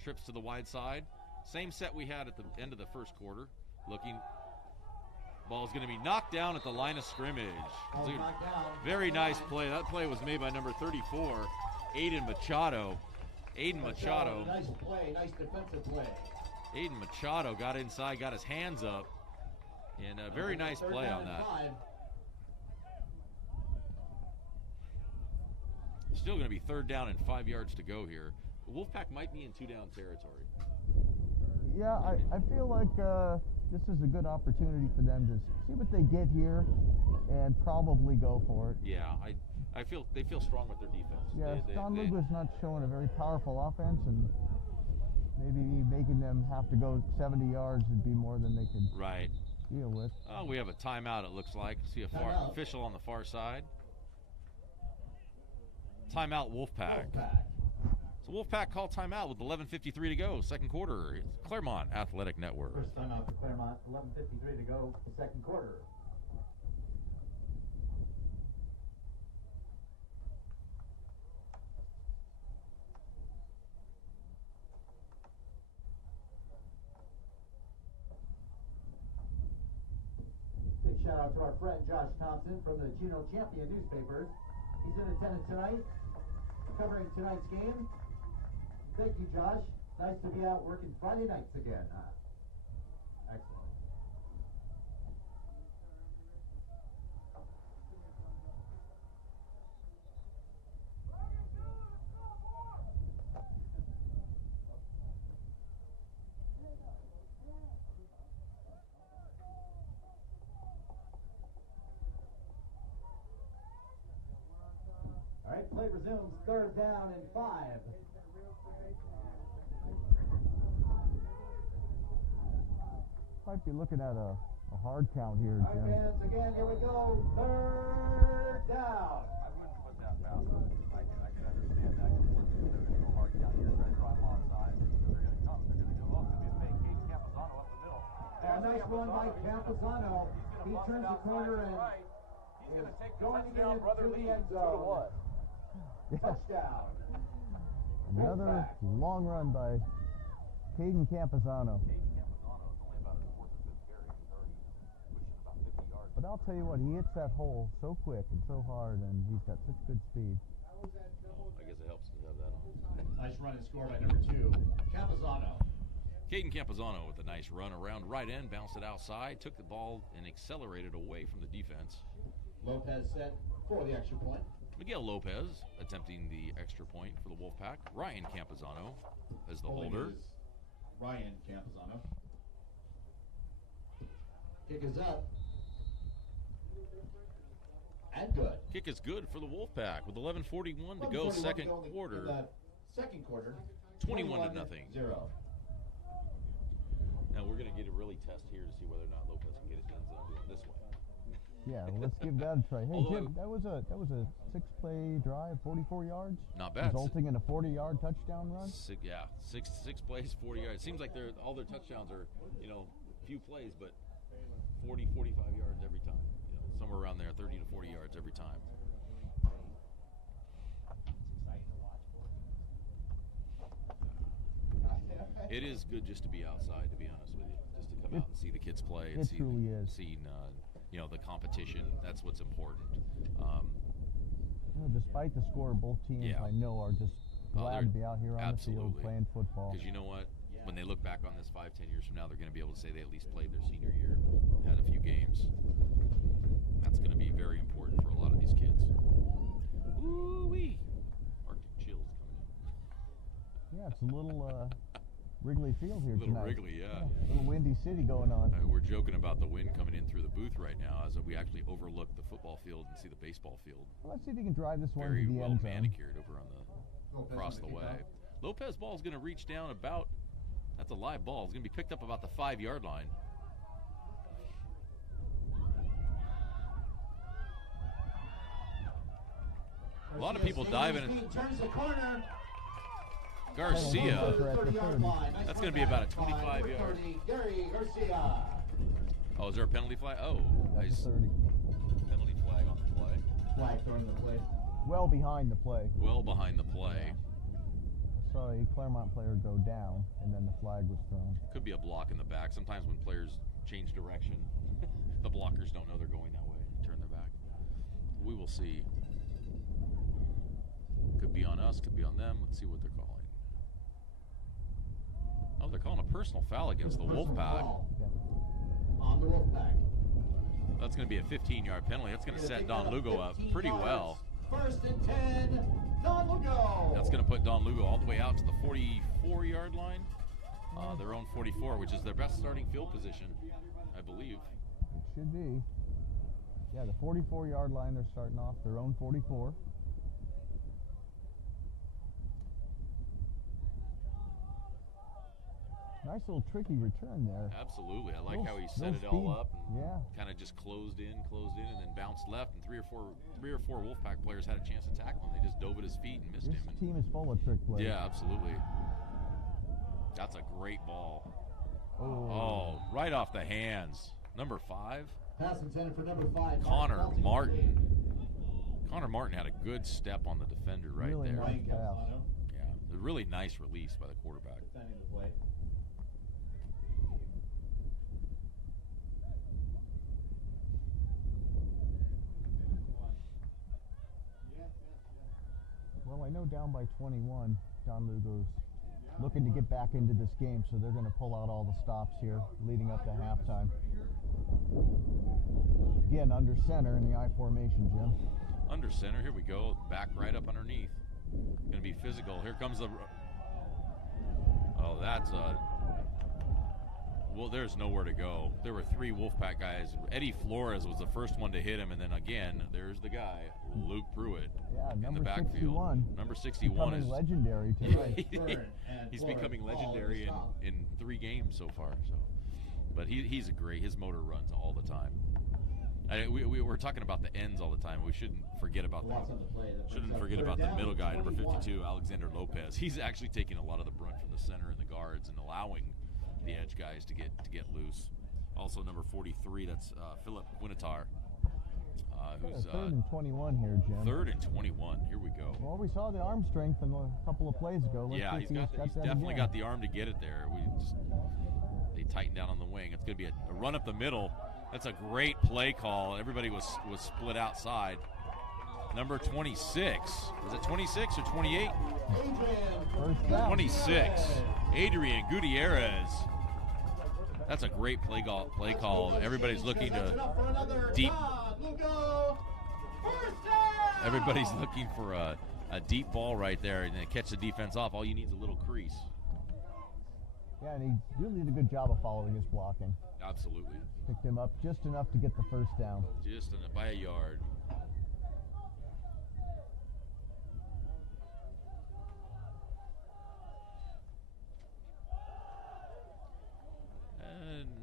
Trips to the wide side. Same set we had at the end of the first quarter. Ball's going to be knocked down at the line of scrimmage. Very nice play. That play was made by number 34, Aiden Machado. Nice play, nice defensive play. Aiden Machado got inside, got his hands up, and a very nice play on that. 5. Still going to be 3rd down and 5 yards to go here. Wolfpack might be in 2-down territory. Yeah, I feel like this is a good opportunity for them to see what they get here and probably go for it. Yeah, I feel they feel strong with their defense. Yes, Don Lugo's not showing a very powerful offense, and maybe making them have to go 70 yards would be more than they could deal with. Oh, we have a timeout, it looks like. See a official on the far side. Timeout, Wolfpack. So Wolfpack call timeout with 11:53 to go, second quarter. It's Claremont Athletic Network. First timeout for Claremont, 11:53 to go, the second quarter. Big shout out to our friend Josh Thompson from the Juneau Champion newspapers. He's in attendance tonight, covering tonight's game. Thank you, Josh. Nice to be out working Friday nights again. Excellent. All right, play resumes, 3rd down and 5. Might be looking at a hard count here, All Jim. right, fans, again, here we go, 3rd down. I wouldn't put that past them. I can understand that completely. They're going to go hard down here, try to drive them offside. They're going to come. They're going to go, it's going to be a fake. Caden Campazano up the middle. A nice run by Campazano. He's going to He turns the corner and He's going to take the going to get touchdown, it brother to the lead. end 2 to zone. 1. Touchdown. Another long run by Caden Campazano. Caden Campazano is only about his 4th or 5th carry. He's already pushing about 50 yards. But I'll tell you what, he hits that hole so quick and so hard, and he's got such good speed. I guess it helps to have that on. Nice run and score by number 2, Campazano. Caden Campazano with a nice run around right end, bounced it outside, took the ball and accelerated away from the defense. Lopez set for the extra point. Miguel Lopez attempting the extra point for the Wolfpack. Ryan Campazano as the holder. Ryan Campazano. Kick is up. And good. Kick is good for the Wolfpack with 11:41 to 11:41 go, to second go in the quarter. Second quarter. 21 to nothing. 0. Now we're going to get a really test here to see whether or not Lopez can get it done this way. Yeah, well, let's give that a try. Hey, Although- Jim, that was a 6-play drive, 44 yards. Not bad. Resulting in a 40-yard touchdown run. Six plays, 40 yards. It seems like all their touchdowns are, few plays, but 40, 45 yards every time. Somewhere around there, 30 to 40 yards every time. It is good just to be outside, to be honest with you. Just to come out and see the kids play and It truly is. see the competition. That's what's important. Despite the score, both teams Yeah. I know are just glad to be out here on the field absolutely. playing football. Because you know what? When they look back on this 5-10 years from now, they're going to be able to say they at least played their senior year, had a few games. That's going to be very important for a lot of these kids. Ooh-wee. Arctic chills coming in. Yeah, it's a little Wrigley Field here Little tonight. Wrigley, yeah. Little Windy City going on. We're joking about the wind coming in through the booth right now as we actually overlook the football field and see the baseball field. Well, let's see if he can drive this one Very to the well end zone. manicured over on across the way. Lopez ball is going to reach down about, that's a live ball. It's going to be picked up about the 5-yard line. A lot of people diving in. Turns the corner. Garcia, 30-yard line. Nice that's going to run be about a back by 25-yard. Gary Garcia. Oh, is there a penalty flag? Oh, That's nice a 30. penalty flag on the play. Flag thrown in the play. Well behind the play. Well behind the play. I saw a Claremont player go down, and then the flag was thrown. Could be a block in the back. Sometimes when players change direction, the blockers don't know they're going that way and turn their back. We will see. Could be on us, could be on them. Let's see what they're calling. Oh, they're calling a personal foul against the Wolfpack. Yeah. On the Wolfpack. That's going to be a 15-yard penalty. That's going to set Don Lugo up pretty well. 1st and 10, Don Lugo. That's going to put Don Lugo all the way out to the 44-yard line. Their own 44, which is their best starting field position, I believe. It should be. Yeah, the 44-yard line, they're starting off their own 44. Nice little tricky return there. Absolutely. I like Little- how he set it little all speed. up and Yeah. kind of just closed in, and then bounced left, and three or four Wolfpack players had a chance to tackle him. They just dove at his feet and missed This him. And team is full of trick plays. yeah, absolutely. That's a great ball. Oh. Oh, right off the hands. Number 5, Pass intended for number 5. Connor Martin. Connor Martin had a good step on the defender right Really there. nice. Ryan Campazano Yeah, a really nice release by the quarterback. defending the play. Well, I know down by 21, Don Lugo's looking to get back into this game, so they're going to pull out all the stops here leading up to halftime. Again, under center in the I formation, Jim. Under center, here we go. Back right up underneath. Going to be physical. Here comes the... Oh, that's a... Well, there's nowhere to go. There were 3 Wolfpack guys. Eddie Flores was the first one to hit him, and then again, there's the guy, Luke Pruitt, Yeah, in the number backfield. 61. Number 61 Becoming is... legendary tonight. He's becoming legendary in 3 games so far. So, but he's a great. His motor runs all the time. We're talking about the ends all the time. We shouldn't forget about the middle guy, number 52, Alexander Lopez. He's actually taking a lot of the brunt from the center and the guards and allowing the edge guys to get loose. Also number 43, that's Philip Winitar. Who's 3rd and 21 here, Jim. 3rd and 21. Here we go. Well, we saw the arm strength a couple of plays ago. Let's Yeah, see if he's definitely again. got the arm to get it there. They tighten down on the wing. It's going to be a run up the middle. That's a great play call. Everybody was split outside. Number 26. Was it 26 or 28? First down. 26. Adrian Gutierrez. That's a great play call. Everybody's looking to deep. Everybody's looking for a deep ball right there and then catch the defense off. All you need is a little crease. Yeah, and he really did a good job of following his blocking. Absolutely. Picked him up just enough to get the first down. Just by a yard.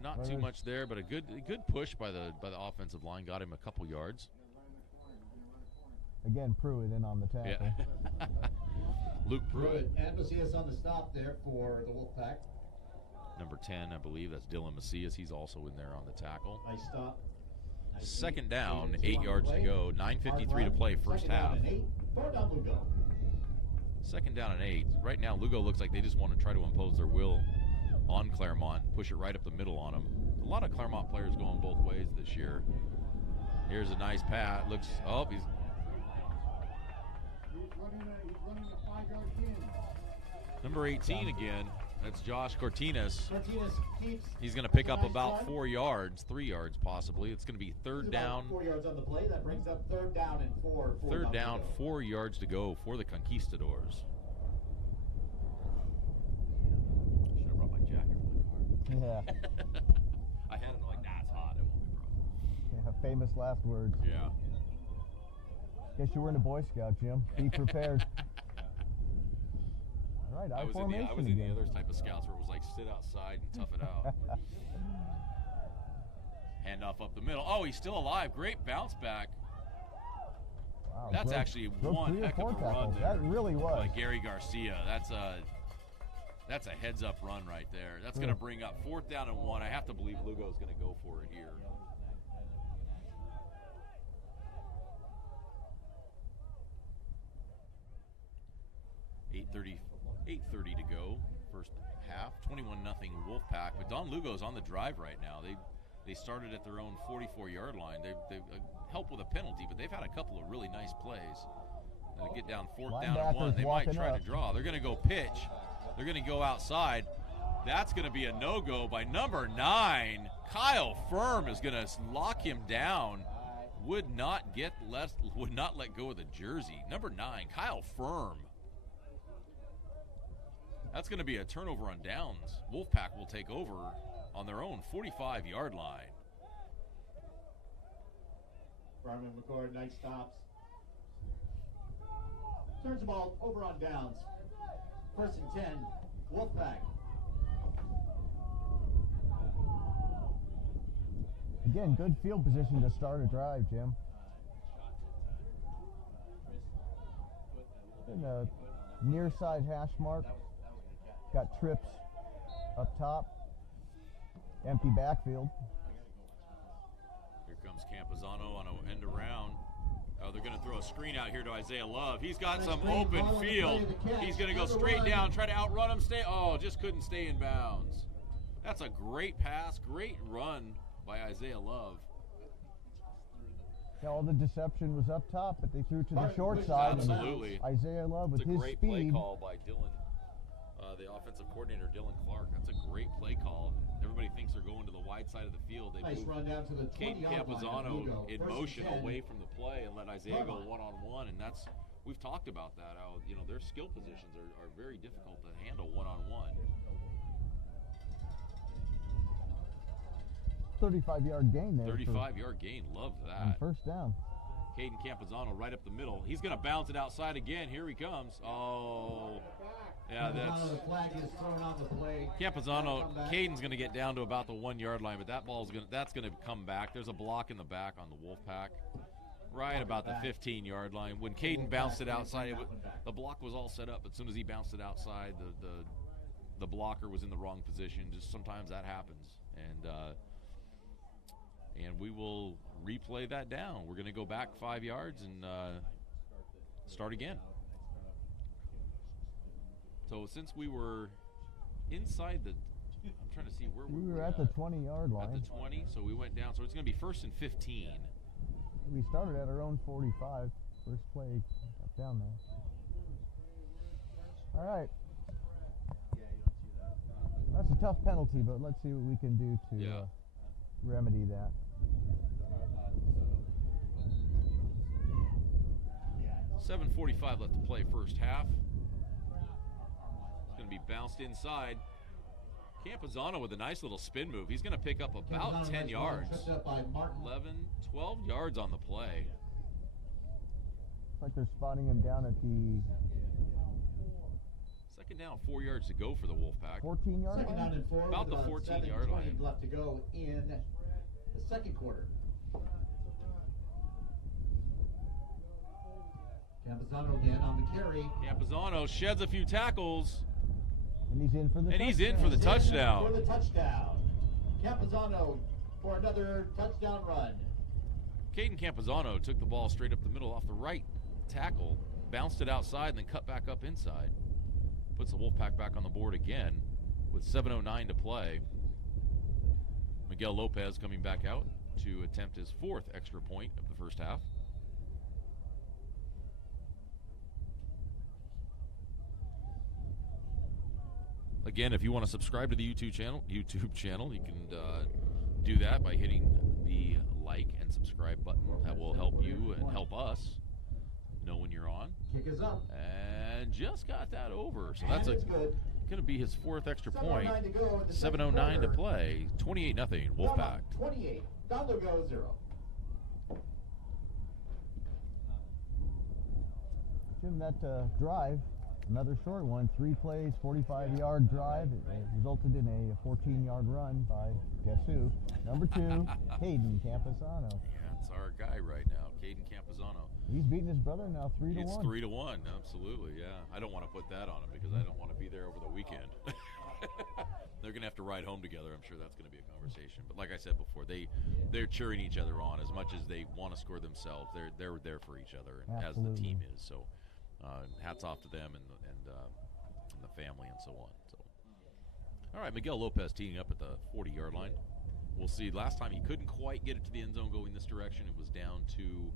Not too much there, but a good push by the offensive line got him a couple yards. Again, Pruitt in on the tackle. Yeah. Luke Pruitt. And Macias on the stop there for the Wolfpack. Number 10, I believe, that's Dylan Macias. He's also in there on the tackle. Nice stop. Nice Second feet. down, 8 8 yards to go. 9:53 to play, first half. Third down, Lugo. Second down and 8. Right now, Lugo looks like they just want to try to impose their will on Claremont, push it right up the middle on them. A lot of Claremont players going both ways this year. Here's a nice pass. He's running a 5-yard in. number 18 again. That's Josh Cortines. Cortines keeps. He's going to pick up about 4 yards, 3 yards possibly. It's going to be third down. 4 yards on the play. That brings up third down and 4. Third down, 4 yards to go for the Conquistadors. Should have brought my jacket from the car. Yeah. I had it like, it's hot. It won't be brought. Yeah, famous last words. Yeah. Guess you were in a Boy Scout, Jim. Be prepared. All right, I was in the other type of scouts where it was like sit outside and tough it out. Handoff up the middle. Oh, he's still alive. Great bounce back. Wow, That's actually one heck of a run there. That really was. By Gary Garcia. That's a heads-up run right there. That's going to bring up 4th down and 1. I have to believe Lugo's going to go for it here. $8:30 to go, first half. 21-0 Wolfpack. But Don Lugo's on the drive right now. They started at their own 44-yard line. They helped with a penalty, but they've had a couple of really nice plays. They get down 4th down and 1. They might try to draw. They're going to go pitch. They're going to go outside. That's going to be a no-go by number 9. Kyle Firm is going to lock him down. Would not let go of the jersey. Number 9, Kyle Firm. That's going to be a turnover on downs. Wolfpack will take over on their own 45-yard line. Brian McCord, nice stops. Turns the ball over on downs. 1st and 10, Wolfpack. Again, good field position to start a drive, Jim. In a near side hash mark. Got trips up top. Empty backfield. Here comes Campazano on an end around. Oh, they're going to throw a screen out here to Isaiah Love. He's got some open field. He's going to go straight down, try to outrun him. Just couldn't stay in bounds. That's a great pass, great run by Isaiah Love. Yeah, all the deception was up top, but they threw to the short side. Absolutely. And Isaiah Love with his great speed. play call by Dylan, the offensive coordinator, Dylan Clark. That's a great play call. Everybody thinks they're going to the wide side of the field. They Nice run down to the 20 Caden Campazano in motion away from the play and let Isaiah go one-on-one, and we've talked about that, how their skill positions are very difficult to handle one-on-one. 35-yard gain there. 35-yard gain, love that. And first down. Caden Campazano right up the middle. He's going to bounce it outside again. Here he comes. Oh, yeah, that's. The flag is thrown on the play. Campazano, Caden's going to get down to about the 1-yard line, but that's going to come back. There's a block in the back on the Wolfpack, right about the 15-yard line. When Caden bounced it outside, the block was all set up. But as soon as he bounced it outside, the blocker was in the wrong position. Just sometimes that happens, and and we will replay that down. We're going to go back 5 yards and start again. So since we were inside the, I'm trying to see where we were at the 20-yard line. At the 20, so we went down. So it's going to be 1st and 15. We started at our own 45. First play, got down there. All right. That's a tough penalty, but let's see what we can do to remedy that. $7:45 left to play first half. It's going to be bounced inside. Campazano with a nice little spin move. He's going to pick up about 10 yards. 11, 12 yards on the play. Looks like they're spotting him down at the... Second down, 4 yards to go for the Wolfpack. 14-yard line? Second down and 4. About the 14-yard line. Left to go in the second quarter. Campazano again on the carry. Campazano sheds a few tackles. And he's in for the touchdown. He's in for the touchdown. For the touchdown. Campazano for another touchdown run. Caden Campazano took the ball straight up the middle off the right tackle, bounced it outside, and then cut back up inside. Puts the Wolfpack back on the board again with 7:09 to play. Miguel Lopez coming back out to attempt his 4th extra point of the first half. Again, if you want to subscribe to the YouTube channel, you can do that by hitting the like and subscribe button. That will help you and help us know when you're on. Kick is up. And just got that over. So that's going to be his 4th extra point. 7:09 to play. 28-0 Wolfpack. 28. Don Lugo 0. Jim, that drive, another short one, 3 plays, 45-yard drive. It resulted in a 14-yard run by, guess who? Number 2, Caden Campazano. Yeah, it's our guy right now, Caden Campazano. He's beating his brother now 3-1. It's 3-1, absolutely, yeah. I don't want to put that on him because I don't want to be there over the weekend. They're going to have to ride home together. I'm sure that's going to be a conversation. But like I said before, they're cheering each other on as much as they want to score themselves. They're there for each other, and as the team is. So hats off to them and the family and so on. So, all right, Miguel Lopez teeing up at the 40-yard line. We'll see. Last time he couldn't quite get it to the end zone going this direction. It was down to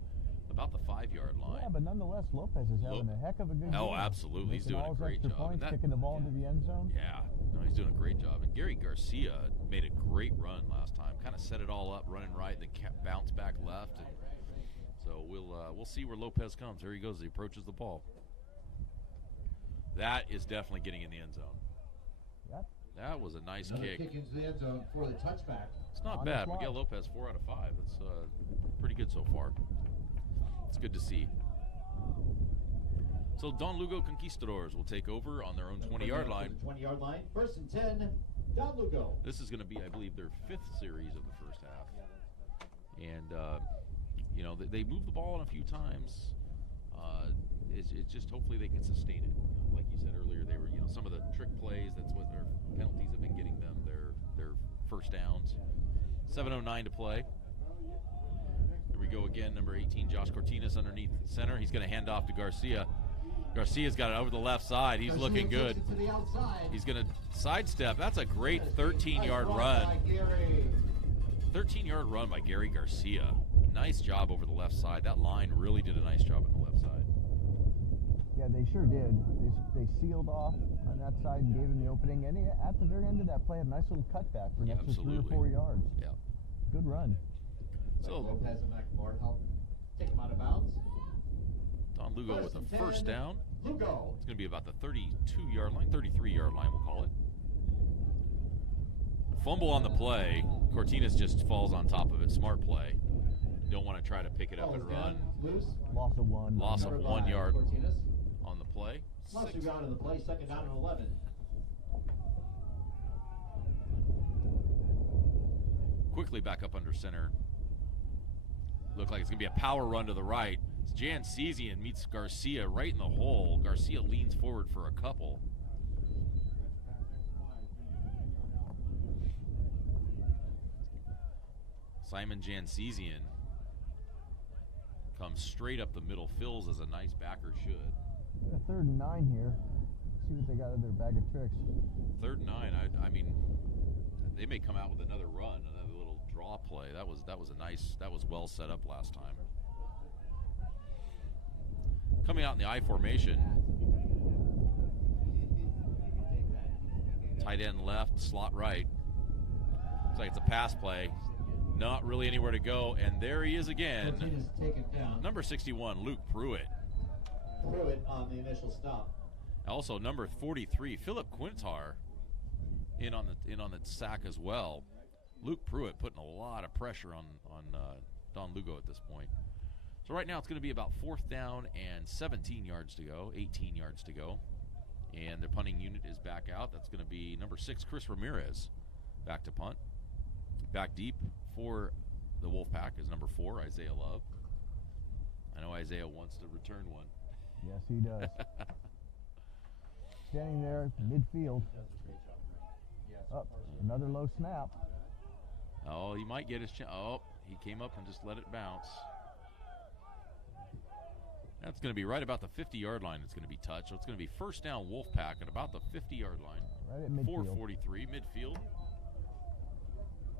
about the 5-yard line. Yeah, but nonetheless, Lopez is having a heck of a good game. Oh, absolutely. He's doing a great job. Points, kicking the ball into the end zone. Yeah, no, he's doing a great job. And Gary Garcia made a great run last time. Kind of set it all up, running right, then bounced back left. And so we'll see where Lopez comes. There he goes. He approaches the ball. That is definitely getting in the end zone. Yep. That was a nice Kick into the end zone for the touchback. It's not bad. Miguel Lopez, 4 out of 5. That's pretty good so far. It's good to see. So Don Lugo Conquistadors will take over on their own 20-yard line. 20-yard line. 1st and 10, Don Lugo. This is going to be, I believe, their 5th series of the first half. And, you know, they moved the ball in a few times. It's just hopefully they can sustain it. Like you said earlier, they were, some of the trick plays, that's what their penalties have been getting them, their first downs. 7:09 to play. Here we go again, number 18, Josh Cortinas underneath center. He's going to hand off to Garcia. Garcia's got it over the left side. He's looking good. He's going to sidestep. That's a great 13-yard run. 13-yard run by Gary Garcia. Nice job over the left side. That line really did a nice job on the left side. Yeah, they sure did. They sealed off on that side and gave him the opening. And at the very end of that play, a nice little cutback for an extra 3 or 4 yards. Yeah. Good run. So Lopez and McLaurin help take him out of bounds. Don Lugo with a first down. Lugo. It's going to be about the 32-yard line, 33-yard line, we'll call it. Fumble on the play. Cortinas just falls on top of it. Smart play. You don't want to try to pick it up and run. Loose. Loss of 1. Loss of 1 yard Cortinas. on the play. Must have gone to the play. 2nd down and 11. Quickly back up under center. Look like it's going to be a power run to the right. It's Jan Cesian meets Garcia right in the hole. Garcia leans forward for a couple. Simon Jansesian comes straight up the middle, fills as a nice backer should. 3rd and 9 here. See what they got in their bag of tricks. 3rd and 9. I mean, they may come out with another run, another little draw play. That was well set up last time. Coming out in the I formation. Tight end left, slot right. Looks like it's a pass play. Not really anywhere to go, and there he is again. Number 61, Luke Pruitt. Pruitt on the initial stop. Also, number 43, Philip Quintar, in on the sack as well. Luke Pruitt putting a lot of pressure on Don Lugo at this point. So right now it's going to be about 4th down and 17 yards to go, 18 yards to go. And their punting unit is back out. That's going to be number 6, Chris Ramirez, back to punt. Back deep for the Wolfpack is number 4, Isaiah Love. I know Isaiah wants to return one. Yes, he does. Standing there, midfield. Up, another low snap. Oh, he might get his chance. Oh, he came up and just let it bounce. That's going to be right about the 50-yard line. It's going to be touched. So it's going to be 1st down Wolfpack at about the 50-yard line. Right at midfield. 4:43 midfield.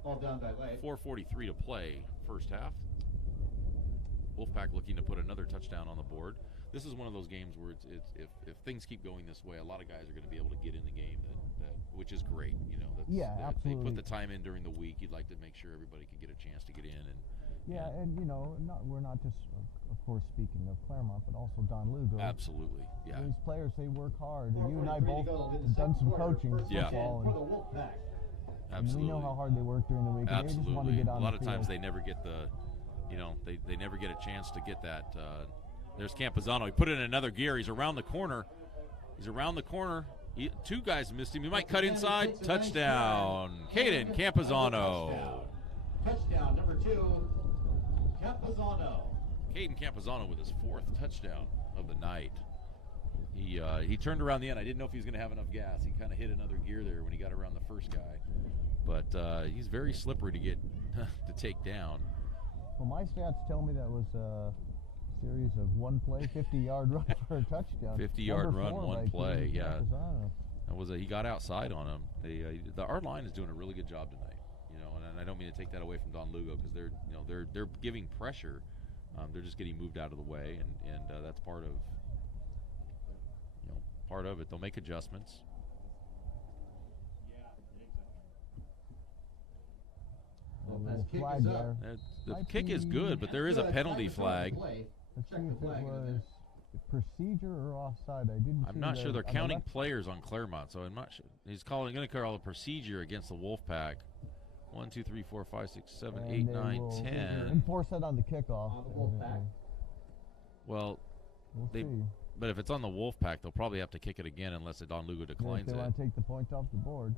All down by late. 4:43 to play first half. Wolfpack looking to put another touchdown on the board. This is one of those games where if things keep going this way, a lot of guys are going to be able to get in the game, which is great. You know, absolutely. They put the time in during the week. You'd like to make sure everybody can get a chance to get in. And you know, we're not just, of course, speaking of Claremont, but also Don Lugo. Absolutely, yeah. These players, they work hard. And you and I both have done some coaching. Yeah. And we know how hard they work during the week. And Absolutely. They just want to get on a lot of the times field. they never get the, you know, they never get a chance to get that. There's Campazano. He put it in another gear. He's around the corner. Two guys missed him. He might cut inside. Touchdown. Caden Campazano. Touchdown, number 2, Campazano. Caden Campazano with his 4th touchdown of the night. He turned around the end. I didn't know if he was going to have enough gas. He kind of hit another gear there when he got around the first guy. But he's very slippery to get to take down. Well, my stats tell me that was a series of one play, 50-yard run for a touchdown. 50-yard run, one play, yeah. Campazano. He got outside on him. Our line is doing a really good job tonight. You know, and I don't mean to take that away from Don Lugo because they're giving pressure. They're just getting moved out of the way, and that's part of it. They'll make adjustments. Flag there. The kick is good, but there is a penalty flag. Let's see if it was procedure or offside. I'm not sure. They're counting players on Claremont, so I'm not sure. He's going to call a procedure against the Wolfpack. 1, 2, 3, 4, 5, 6, 7, 8, 9, 10. Enforce that on the kickoff. Well, we'll see. But if it's on the Wolfpack, they'll probably have to kick it again unless Don Lugo declines if they want to take the point off the board.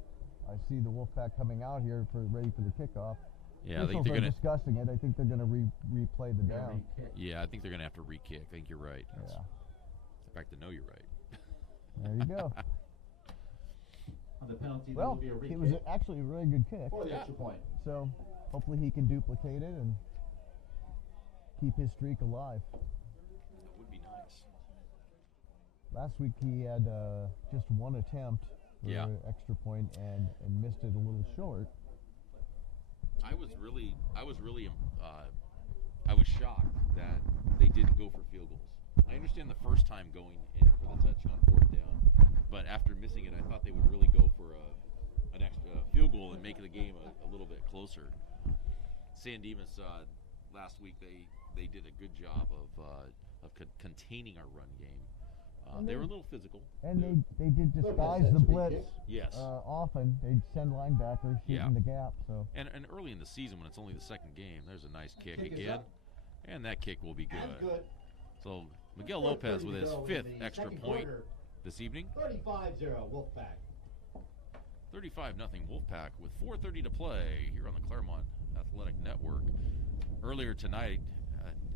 I see the Wolfpack coming out here ready for the kickoff. Yeah, I think they're going to discussing it. I think they're going to replay the down. Yeah, I think they're going to have to re-kick. I think you're right. Yeah. In fact, I know you're right. There you go. On the penalty, well, it was actually a really good kick. For the extra point. So hopefully he can duplicate it and keep his streak alive. That would be nice. Last week he had just one attempt for an extra point and missed it a little short. I was shocked that they didn't go for field goals. I understand the first time going in for the touch on 4th down, but after missing it, I thought they would really go for an extra field goal and make the game a little bit closer. San Dimas last week they did a good job of containing our run game. They were a little physical. And they did disguise the blitz. Yes. Often they'd send linebackers shooting the gap. So. And early in the season when it's only the second game, there's a nice kick again. And that kick will be good. So Miguel Lopez with his 5th extra point this evening. 35-0 Wolfpack. 35-0 Wolfpack with 4:30 to play here on the Claremont Athletic Network. Earlier tonight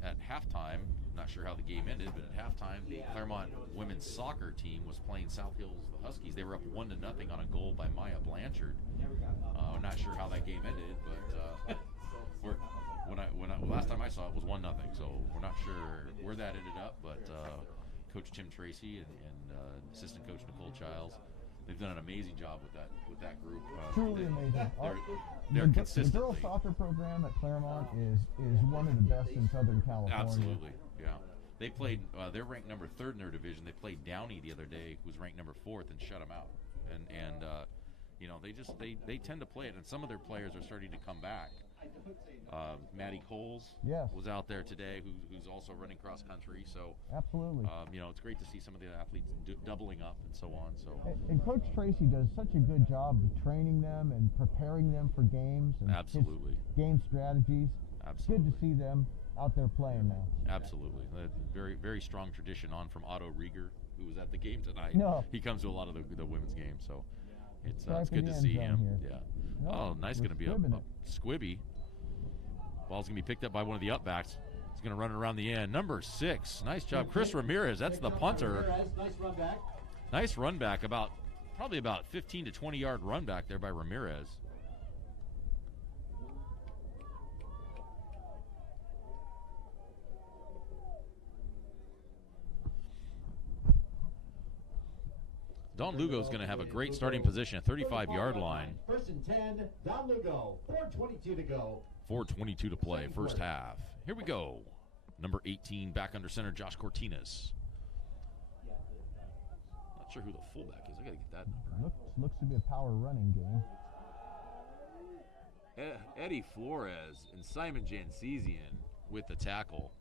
at halftime, not sure how the game ended, but at halftime, the Claremont women's soccer team was playing South Hills, the Huskies. They were up 1-0 on a goal by Maya Blanchard. I'm not sure how that game ended, but Last time I saw it was 1-0, so we're not sure where that ended up. But Coach Tim Tracy and assistant coach Nicole Childs, they've done an amazing job with that group. Truly amazing. They're The consistently. girls soccer program at Claremont is one of the best in Southern California. Absolutely, yeah. They played. They're ranked number 3rd in their division. They played Downey the other day, who was ranked number 4th, and shut them out. And you know, they tend to play it, and some of their players are starting to come back. Maddie Coles was out there today, who's also running cross country. So absolutely, you know, it's great to see some of the athletes doubling up and so on. So and Coach Tracy does such a good job of training them and preparing them for games and absolutely game strategies. Absolutely, good to see them out there playing now. Absolutely, very very strong tradition on from Otto Rieger, who was at the game tonight. No. He comes to a lot of the women's games, so it's Right good to see him. Here. Yeah. No, Oh, nice, going to be a squibby. Ball's going to be picked up by one of the upbacks. He's going to run it around the end. Number 6. Nice job. Chris Ramirez, that's the punter. Nice run back. Nice run back, probably about 15 to 20 yard run back there by Ramirez. Don Lugo's going to have a great starting position, a 35-yard line. 1st and 10, Don Lugo, 4:22 to go. 4:22 to play, first half. Here we go. Number 18, back under center, Josh Cortinas. Not sure who the fullback is. I got to get that number. Looks to be a power running game. Eddie Flores and Simon Jansesian with the tackle.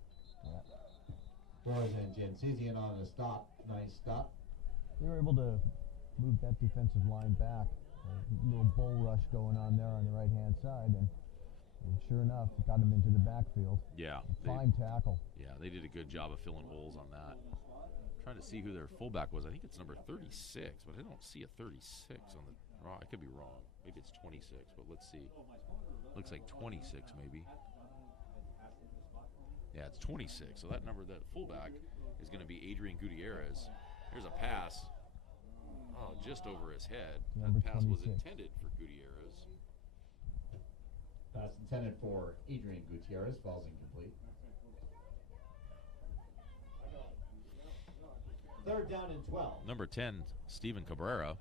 Flores and Jansesian on a stop. Nice stop. They were able to move that defensive line back. A little bull rush going on there on the right-hand side, and sure enough, it got him into the backfield. Yeah. Fine tackle. Yeah, they did a good job of filling holes on that. Trying to see who their fullback was. I think it's number 36, but I don't see a 36 on the. Oh, I could be wrong. Maybe it's 26, but let's see. Looks like 26 maybe. Yeah, it's 26. So that fullback is going to be Adrian Gutierrez. There's a pass. Oh, just over his head. Number that pass 26. was intended for Gutierrez. Pass intended for Adrian Gutierrez, falls incomplete. 3rd down and 12. Number 10, Steven Cabrera,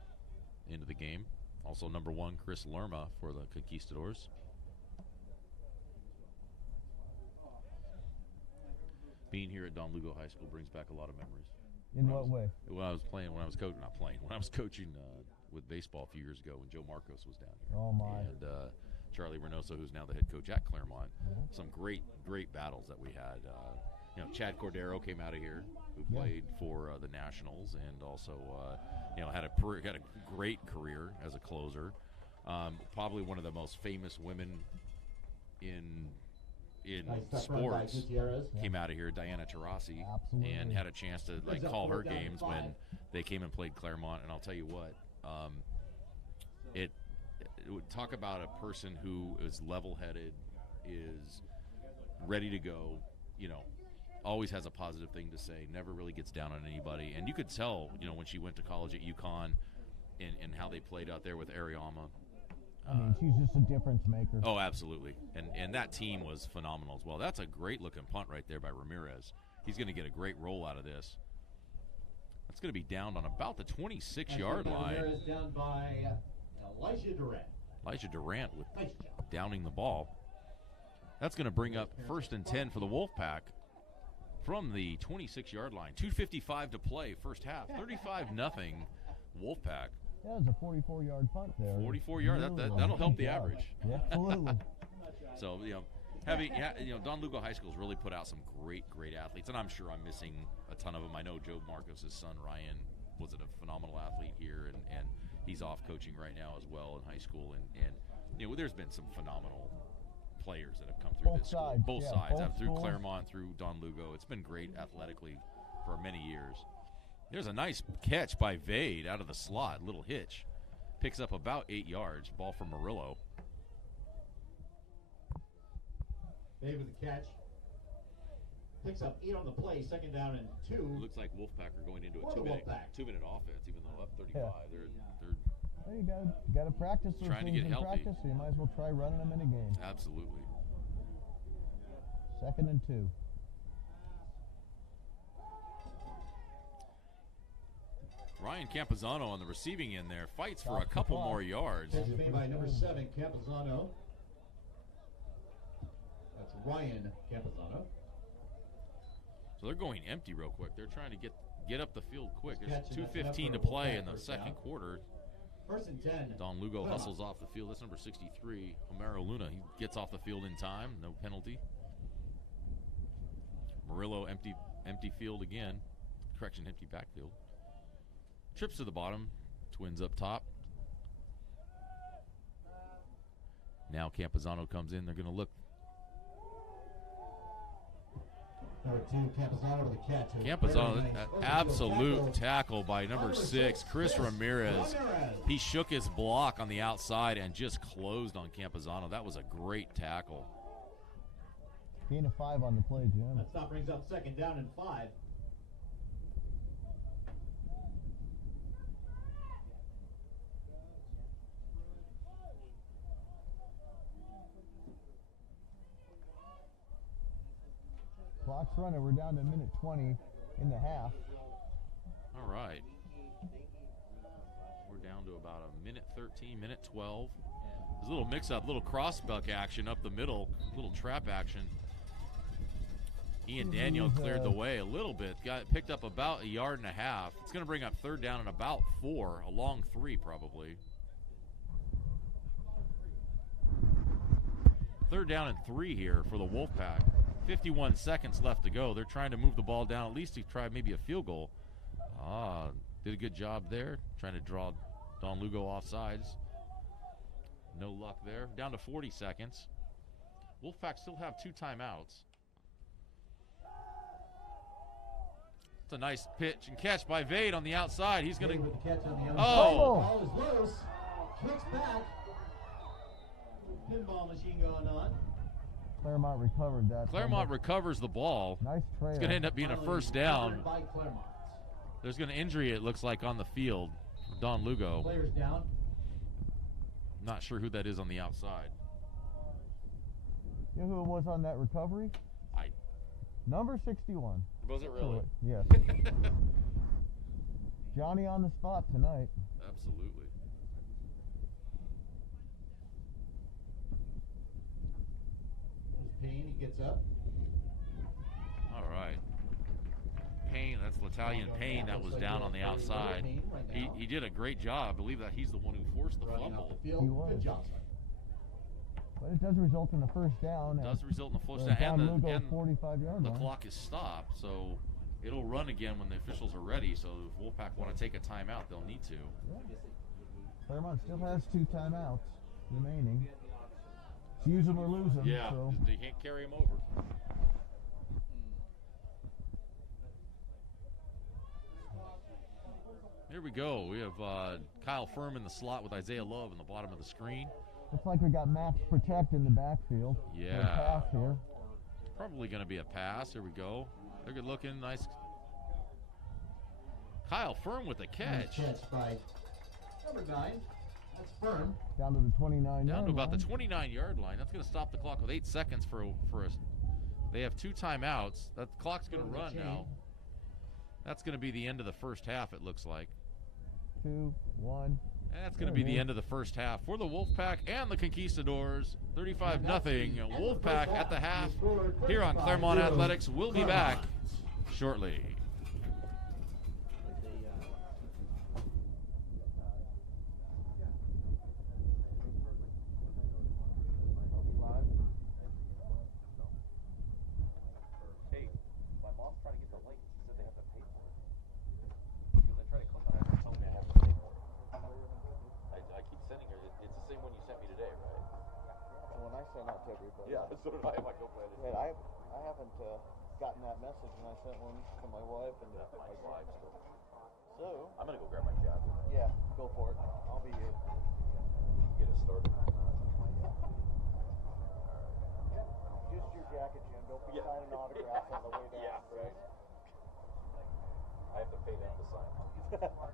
into the game. Also number 1, Chris Lerma for the Conquistadors. Being here at Don Lugo High School brings back a lot of memories. In what way? When I was coaching with baseball a few years ago when Joe Marcos was down here. Oh, my. And Charlie Reynoso, who's now the head coach at Claremont. Some great battles that we had. Chad Cordero came out of here, who played for the Nationals, and also had a great career as a closer. Probably one of the most famous women in sports came out of here, Diana Taurasi, and had a chance to call her games when they came and played Claremont. And I'll tell you what, it would talk about a person who is level-headed, is ready to go, always has a positive thing to say, never really gets down on anybody. And you could tell, when she went to college at UConn and how they played out there with Ariama. I mean, she's just a difference maker. Oh, absolutely. And that team was phenomenal as well. That's a great-looking punt right there by Ramirez. He's going to get a great roll out of this. That's going to be down on about the 26-yard line. Ramirez down by Elijah Durant. Elijah Durant with downing the ball. That's going to bring up 1st and 10 for the Wolfpack from the 26-yard line. 2:55 to play, first half. 35-0 Wolfpack. That was a 44-yard punt there. 44 yard. That'll help the average. Yeah, absolutely. So Don Lugo High School's really put out some great athletes, and I'm sure I'm missing a ton of them. I know Joe Marcos' son Ryan was a phenomenal athlete here, and he's off coaching right now as well in high school. And there's been some phenomenal players that have come through this school. Both sides. Through Claremont, through Don Lugo. It's been great athletically for many years. There's a nice catch by Vade out of the slot. Little hitch. Picks up about 8 yards. Ball from Murillo. Vade with the catch. Picks up 8 on the play. 2nd down and 2. Looks like Wolfpack are going into a 2-minute offense, even though up 35. Yeah. They're Well, you got to practice those trying to things get in healthy. practice, so you might as well try running them in a game. Absolutely. 2nd and 2. Ryan Campuzano on the receiving end there. Fights for a Stops the couple clock. more yards. Catch made by number 7, Campuzano. That's Ryan Campuzano. So they're going empty real quick. They're trying to get up the field quick. There's Catch, and that's 2:15 to enough for a play in the first second down. quarter. 1st and 10. Don Lugo Claremont. hustles off the field. That's number 63, Homero Luna. He gets off the field in time. No penalty. Murillo empty field again. Correction, empty backfield. Trips to the bottom. Twins up top. Now Campuzano comes in. They're going to look. Number 2, Campuzano with a catch. Campuzano, Very nice. absolute tackle by number 6, Chris Ramirez. He shook his block on the outside and just closed on Campuzano. That was a great tackle. Gain of 5 on the play, Jim. That stop brings up 2nd down and 5. Clock's running. We're down to minute 20 in the half. All right. We're down to about a minute 13, minute 12. There's a little mix-up, little cross-buck action up the middle, little trap action. Ian Daniel cleared the way a little bit. Picked up about 1.5 yards. It's going to bring up 3rd down and about 4, a long 3 probably. 3rd down and 3 here for the Wolfpack. 51 seconds left to go. They're trying to move the ball down, at least to try maybe a field goal. Did a good job there, trying to draw Don Lugo off sides. No luck there. Down to 40 seconds. Wolfpack still have 2 timeouts. It's a nice pitch and catch by Vade on the outside. He's going to. Ball is loose. Kicks back. Pinball machine going on. Claremont recovered that. Claremont recovers the ball. Nice trail. It's going to end up being a first down. By Claremont. There's going to injury, it looks like, on the field. Don Lugo. Players down. Not sure who that is on the outside. You know who it was on that recovery? Number 61. Was it really? Yes. Johnny on the spot tonight. Absolutely. Payne, he gets up. All right. Payne, that's L'Italian Payne that was down on the outside. He did a great job. I believe that he's the one who forced the fumble. He was. Good job, sir. But it does result in a first down. It does result in a first Don down. Lugo And 45-yard the line. clock is stopped, so it'll run again when the officials are ready. So if Wolfpack want to take a timeout, they'll need to. Claremont still has 2 timeouts remaining. It's use them or lose them. Yeah, So. they can't carry him over. Here we go. We have Kyle Firm in the slot with Isaiah Love in the bottom of the screen. Looks like we got Max Protect in the backfield. Yeah. For a pass here. Probably going to be a pass. Here we go. They're good looking. Nice. Kyle Firm with a catch. Nice catch by number 9. That's Firm. Down to the 29-yard Down to about line. the 29-yard line. That's going to stop the clock with 8 seconds for us. They have 2 timeouts. That clock's going to run now. That's going to be the end of the first half, it looks like. 2, 1. And that's going to be the end of the first half for the Wolfpack and the Conquistadors. 35-0. Wolfpack at the half here on Claremont Athletics. We'll be back shortly. Hey, my mom's trying to get the link. She said they have to pay for it. Because I tried to click on it and it told me I have to pay for it. I keep sending her. It's the same one you sent me today, right? The one I sent out to everybody. Yeah, so did I. My girlfriend. Yeah, I haven't gotten that message, and I sent one to my wife and Yeah, my wife still. So I'm gonna go grab my jacket. yeah, go for it. I'll be Get it started. just your jacket, Jim. Don't be Yeah. signing autographs on the way down. Yeah, right. I have to pay them to sign.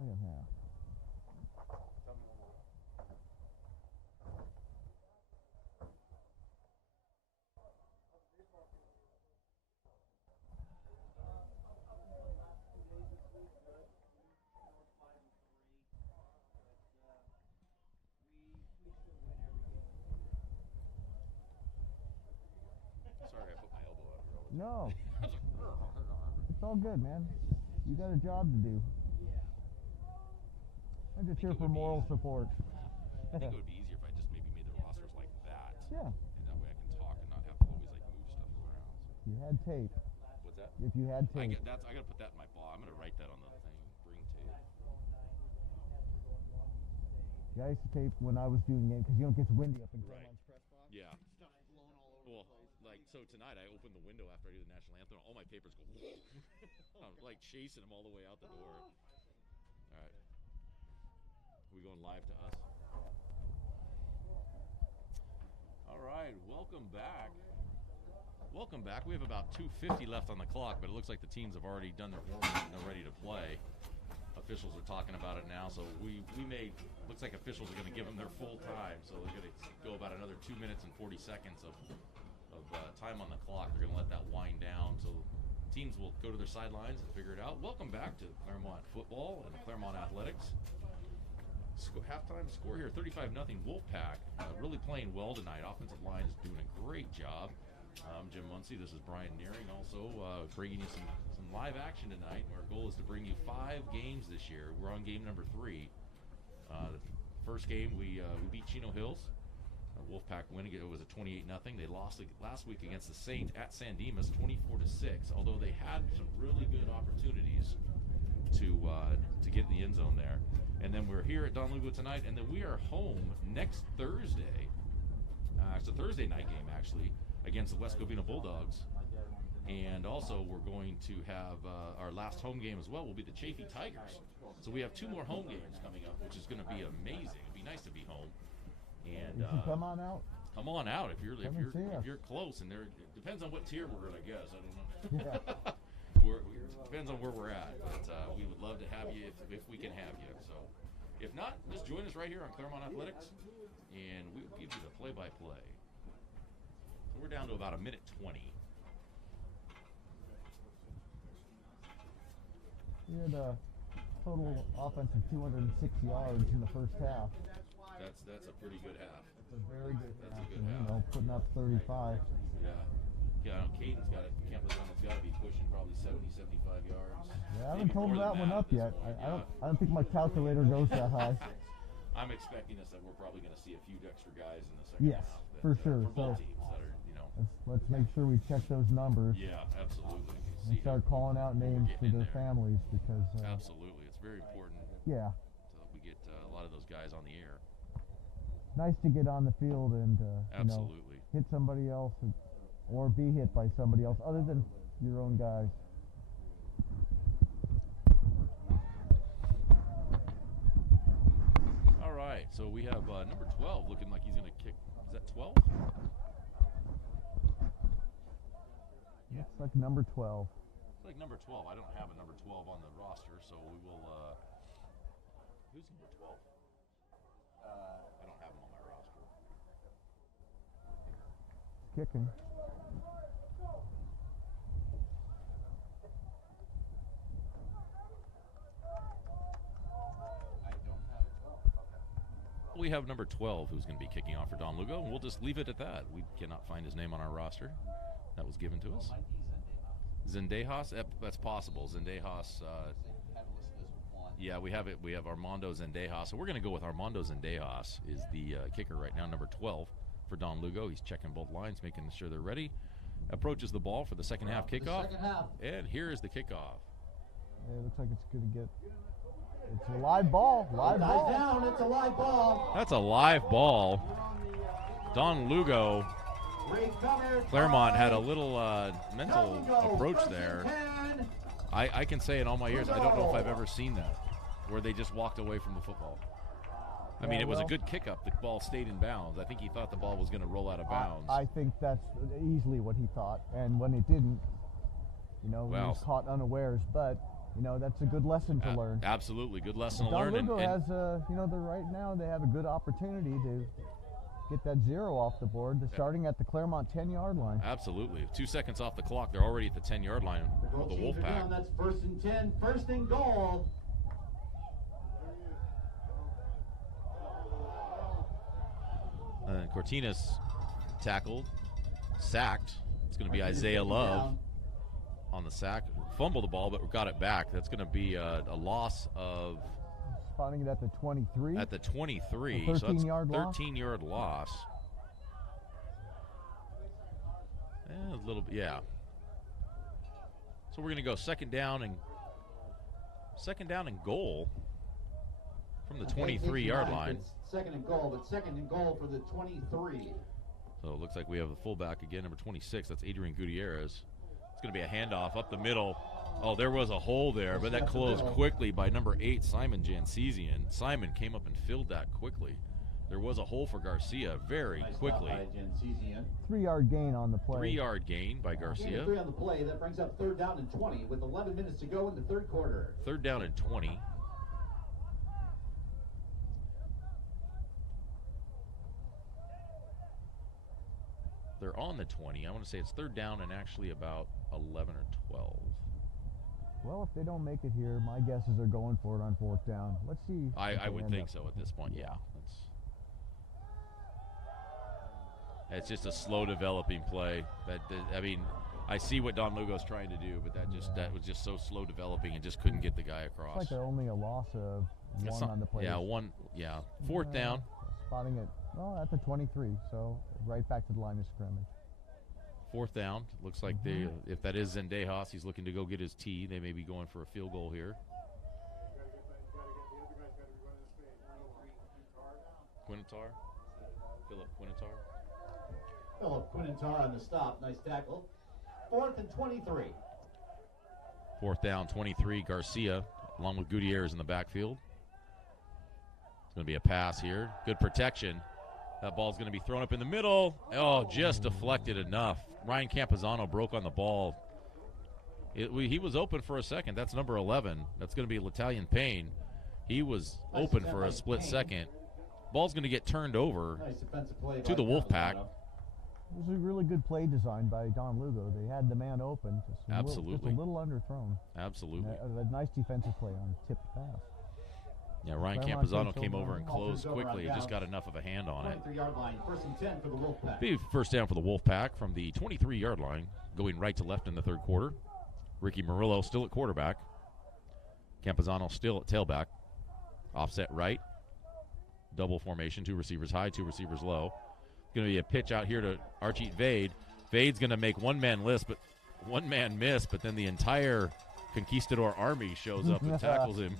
Second half. Sorry, I put my elbow out here. No, I was like, it's all good, man. You got a job to do. I'm just here for moral support. I think it would be easier if I just maybe made the rosters like that. Yeah. And that way I can talk and not have to always like move stuff around. If you had tape. What's that? If you had tape. I gotta put that in my ball. I'm gonna write that on the thing. Bring tape. Yeah, I used to tape when I was doing games because it gets windy up in Claremont's press box. Yeah. Stuff blown all over Well, the place. like so tonight I opened the window after I do the national anthem. All my papers go. I'm like chasing them all the way out the door. All right. Are we going live to us? All right, welcome back. Welcome back. We have about 2:50 left on the clock, but it looks like the teams have already done their warm-up and they're ready to play. Officials are talking about it now, so looks like officials are going to give them their full time, so they're going to go about another 2 minutes and 40 seconds of time on the clock. They're going to let that wind down, so teams will go to their sidelines and figure it out. Welcome back to Claremont football and Claremont athletics. Halftime score here, 35-0 Wolfpack. Really playing well tonight. Offensive line is doing a great job. I'm Jim Muncie. This is Brian Nearing. Also bringing you some live action tonight. Our goal is to bring you 5 games this year. We're on game number 3. The first game we beat Chino Hills. Wolfpack winning it was a 28-0. They lost last week against the Saints at San Dimas 24-6. Although they had some really good opportunities to get in the end zone there. And then we're here at Don Lugo tonight, and then we are home next Thursday. It's a Thursday night game, actually, against the West Covina Bulldogs. And also, we're going to have our last home game as well will be the Chaffee Tigers. So we have 2 more home games coming up, which is going to be amazing. It'd be nice to be home. And You should come on out. come on out if you're and if you're close. And it depends on what tier we're in, I guess. I don't know. Yeah. Depends on where we're at, but we would love to have you if we can have you. So, if not, just join us right here on Claremont Athletics, and we will give you the play-by-play. So we're down to about 1:20. We had a total offense of 206 yards in the first half. That's a pretty good half. It's a very good That's half. a good half. Putting up 35. Yeah, Caden's got it. Campbell's got to be pushing probably 70, 75 yards. Yeah, I haven't Maybe totaled more that than one up at this yet. point, I don't think my calculator goes that high. I'm expecting us that we're probably going to see a few extra guys in the second Yes, half. for sure. For both So- teams that are, Let's make sure we check those numbers Yeah, absolutely. and start calling out names to getting in their there. families because Absolutely. It's very important yeah, so that we get a lot of those guys on the air. nice to get on the field and Absolutely. hit somebody else or be hit by somebody else other than your own guys. All right, so we have number 12 looking like he's going to kick. Is that 12? Looks like number 12. It's like number 12. I don't have a number 12 on the roster, so we will. Who's number 12? I don't have him on my roster. Kicking. We have number 12 who's going to be kicking off for Don Lugo, and we'll just leave it at that. We cannot find his name on our roster. That was given to us. Zendejas? That's possible. Zendejas. Yeah, we have it. We have Armando Zendejas. So we're going to go with Armando Zendejas is the kicker right now, number 12 for Don Lugo. He's checking both lines, making sure they're ready. Approaches the ball for the second half kickoff. Second half. And here is the kickoff. Yeah, it looks like it's going to get. It's a live ball. Live Guys ball. down, it's a live ball. That's a live ball. Don Lugo. Claremont had a little mental approach there. I can say in all my years, I don't know if I've ever seen that, where they just walked away from the football. I mean, it was a good kick up. The ball stayed in bounds. I think he thought the ball was going to roll out of bounds. I think that's easily what he thought. And when it didn't, he was caught unawares. But you know, that's a good lesson to learn. Absolutely, good lesson to Don learn. Lugo has, you know, right now they have a good opportunity to get that 0 off the board. They're starting at the Claremont 10-yard line. Absolutely. 2 seconds off the clock. They're already at the 10-yard line of the Wolfpack. That's 1st and 10, 1st and goal. Cortinas tackled, sacked. It's going to be Isaiah Love on the sack. Fumbled the ball, but got it back. That's going to be a loss of... Spotting it at the 23. At the 23. A 13-yard so that's loss. 13-yard loss. A little bit, yeah. So we're going to go second down and goal from the 23-yard line. Second and goal, but second and goal for the 23. So it looks like we have the fullback again, number 26. That's Adrian Gutierrez. It's going to be a handoff up the middle. Oh, there was a hole there, but that closed quickly by number 8, Simon Jansesian. Simon came up and filled that quickly. There was a hole for Garcia very quickly. 3-yard gain on the play. 3-yard gain by Garcia. 3 on the play. That brings up 3rd down and 20 with 11 minutes to go in the 3rd quarter. 3rd down and 20. They're on the 20. I want to say it's 3rd down and actually about 11 or 12. Well, if they don't make it here, my guess is they're going for it on 4th down. Let's see. I would think so at this point, yeah. It's just a slow developing play. I mean, I see what Don Lugo's trying to do, but that was just so slow developing and just couldn't get the guy across. It's like only a loss of 1 on the play. Yeah, 4th down. Spotting it, well, at the 23, so right back to the line of scrimmage. 4th down. Looks like if that is Zendejas, he's looking to go get his tee. They may be going for a field goal here. Quintar. Philip Quintar. Philip Quintar on the stop. Nice tackle. 4th and 23. 4th down, 23. Garcia, along with Gutierrez in the backfield. It's going to be a pass here. Good protection. That ball's going to be thrown up in the middle. Oh, just deflected enough. Ryan Campazano broke on the ball. He was open for a second. That's number 11. That's going to be L'Italian Payne. He was open for a split second. Ball's going to get turned over to the Wolfpack. It was a really good play design by Don Lugo. They had the man open. Absolutely. Just a little underthrown. Absolutely. A nice defensive play on a tipped pass. Yeah, Ryan Campazano came over and closed quickly. He just got enough of a hand on it. 23-yard line, 1st and 10 for the Wolfpack. Be 1st down for the Wolfpack from the 23-yard line, going right to left in the 3rd quarter. Ricky Murillo still at quarterback. Campazano still at tailback. Offset right. Double formation, 2 receivers high, 2 receivers low. Going to be a pitch out here to Archie Vade. Vade's going to make one man miss, but then the entire Conquistador army shows up and tackles him.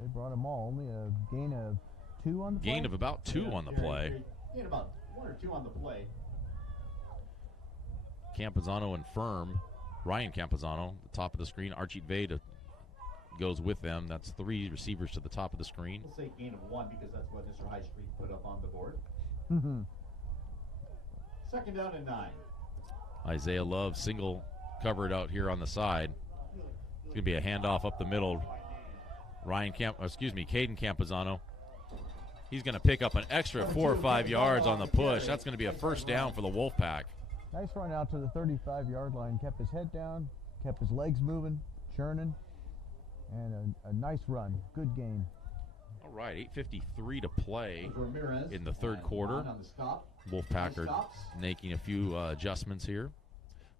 They brought them all. Only a gain of 2 on the play? Gain of about 2 on the play. Gain about 1 or 2 on the play. Campazano and Firm. Ryan Campazano, the top of the screen. Archie Vade goes with them. That's 3 receivers to the top of the screen. We'll say gain of 1 because that's what Mr. High Street put up on the board. 2nd down and 9. Isaiah Love single covered out here on the side. It's going to be a handoff up the middle. Caden Campazano. He's going to pick up an extra 4 or 5 yards on the push. That's going to be a 1st down for the Wolfpack. Nice run out to the 35-yard line. Kept his head down, kept his legs moving, churning, and a nice run. Good game. All right, 8:53 to play in the 3rd quarter. Wolfpack are making a few adjustments here.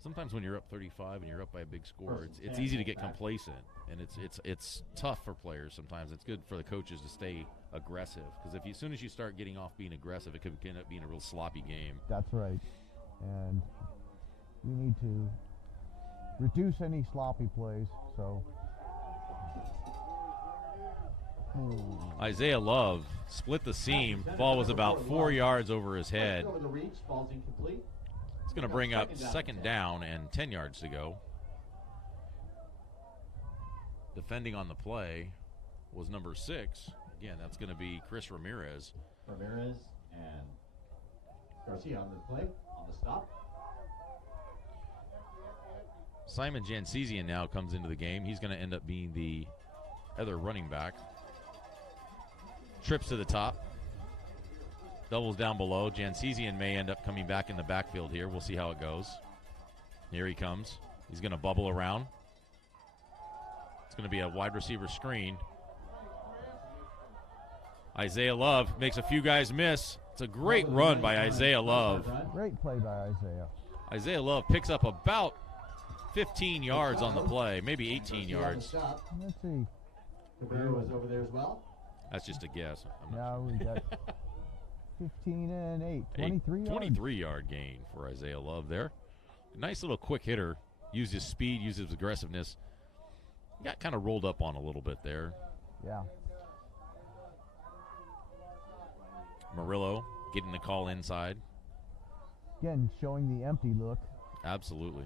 Sometimes when you're up 35 and you're up by a big score, it's easy to get complacent, and it's tough for players sometimes. It's good for the coaches to stay aggressive, because as soon as you start getting off being aggressive, it could end up being a real sloppy game. That's right, and we need to reduce any sloppy plays. So Isaiah Love split the seam. Ball was about 4 yards over his head. It's going to bring up 2nd down and 10 yards to go. Defending on the play was number 6. Again, that's going to be Chris Ramirez. Ramirez and Garcia on the play, on the stop. Simon Jansesian now comes into the game. He's going to end up being the other running back. Trips to the top. Doubles down below. Jansesian may end up coming back in the backfield here. We'll see how it goes. Here he comes. He's going to bubble around. It's going to be a wide receiver screen. Isaiah Love makes a few guys miss. It's a great run by Isaiah Love. Great play by Isaiah. Isaiah Love picks up about 15 yards on the play, maybe 18 yards. Let's see. Cabrera was over there as well. That's just a guess. Now we got 15 and 8, 23 yards. 23-yard gain for Isaiah Love there. Nice little quick hitter. Used his speed, used his aggressiveness. Got kind of rolled up on a little bit there. Yeah. Murillo getting the call inside. Again, showing the empty look. Absolutely.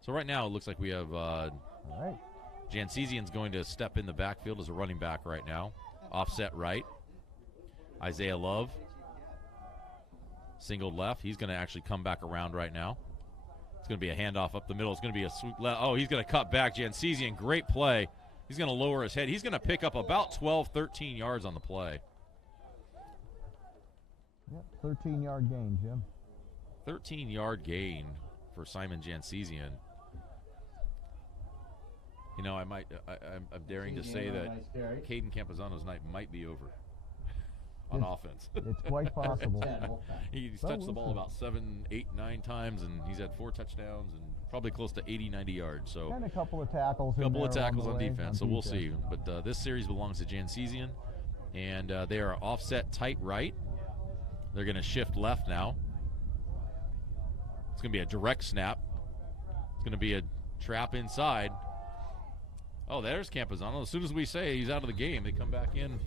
So right now it looks like we have All right. Jansesian's going to step in the backfield as a running back right now. Offset right. Isaiah Love. Singled left. He's going to actually come back around right now. It's going to be a handoff up the middle. It's going to be a sweep left. Oh, he's going to cut back. Jansesian, great play. He's going to lower his head. He's going to pick up about 12, 13 yards on the play. Yep, 13-yard gain, Jim. 13-yard gain for Simon Jansesian. You know, I'm daring to say that Caden Campazano's night might be over on offense. It's quite possible. He's touched the ball about 7, 8, 9 times, and he's had 4 touchdowns and probably close to 80, 90 yards. So And a couple of tackles. a couple of tackles on on the way, defense, so we'll see. But this series belongs to Jansesian, and they are offset tight right. They're going to shift left now. It's going to be a direct snap. It's going to be a trap inside. Oh, there's Campazano. As soon as we say he's out of the game, they come back in.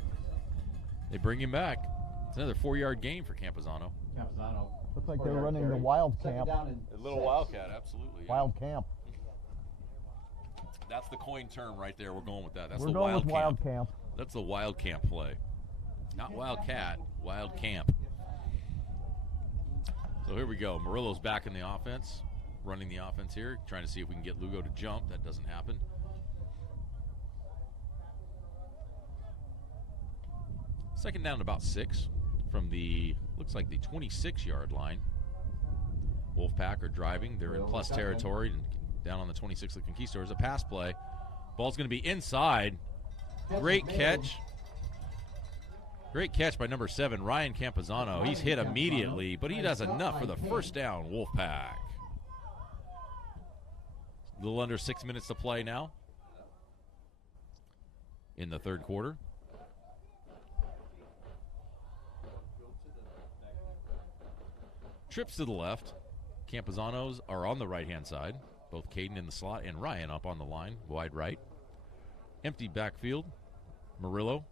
They bring him back. It's another 4-yard gain for Campazano. Campazano. Looks like they're running the wild camp. A little wildcat, absolutely. Yeah. Wild camp. That's the coin term right there. We're going with that. That's We're the going wild with camp. wild camp. That's the wild camp play. Not wildcat, wild camp. So here we go. Murillo's back in the offense, running the offense here, trying to see if we can get Lugo to jump. That doesn't happen. Second down about 6 from the, looks like the 26-yard line. Wolfpack are driving. They're in plus territory and down on the 26 of the Conquistadors. A pass play. Ball's going to be inside. Great catch. Great catch by number 7, Ryan Campazano. He's hit immediately, but he does enough for the first down, Wolfpack. A little under 6 minutes to play now in the third quarter. Trips to the left. Campazanos are on the right-hand side. Both Caden in the slot and Ryan up on the line, wide right. Empty backfield. Murillo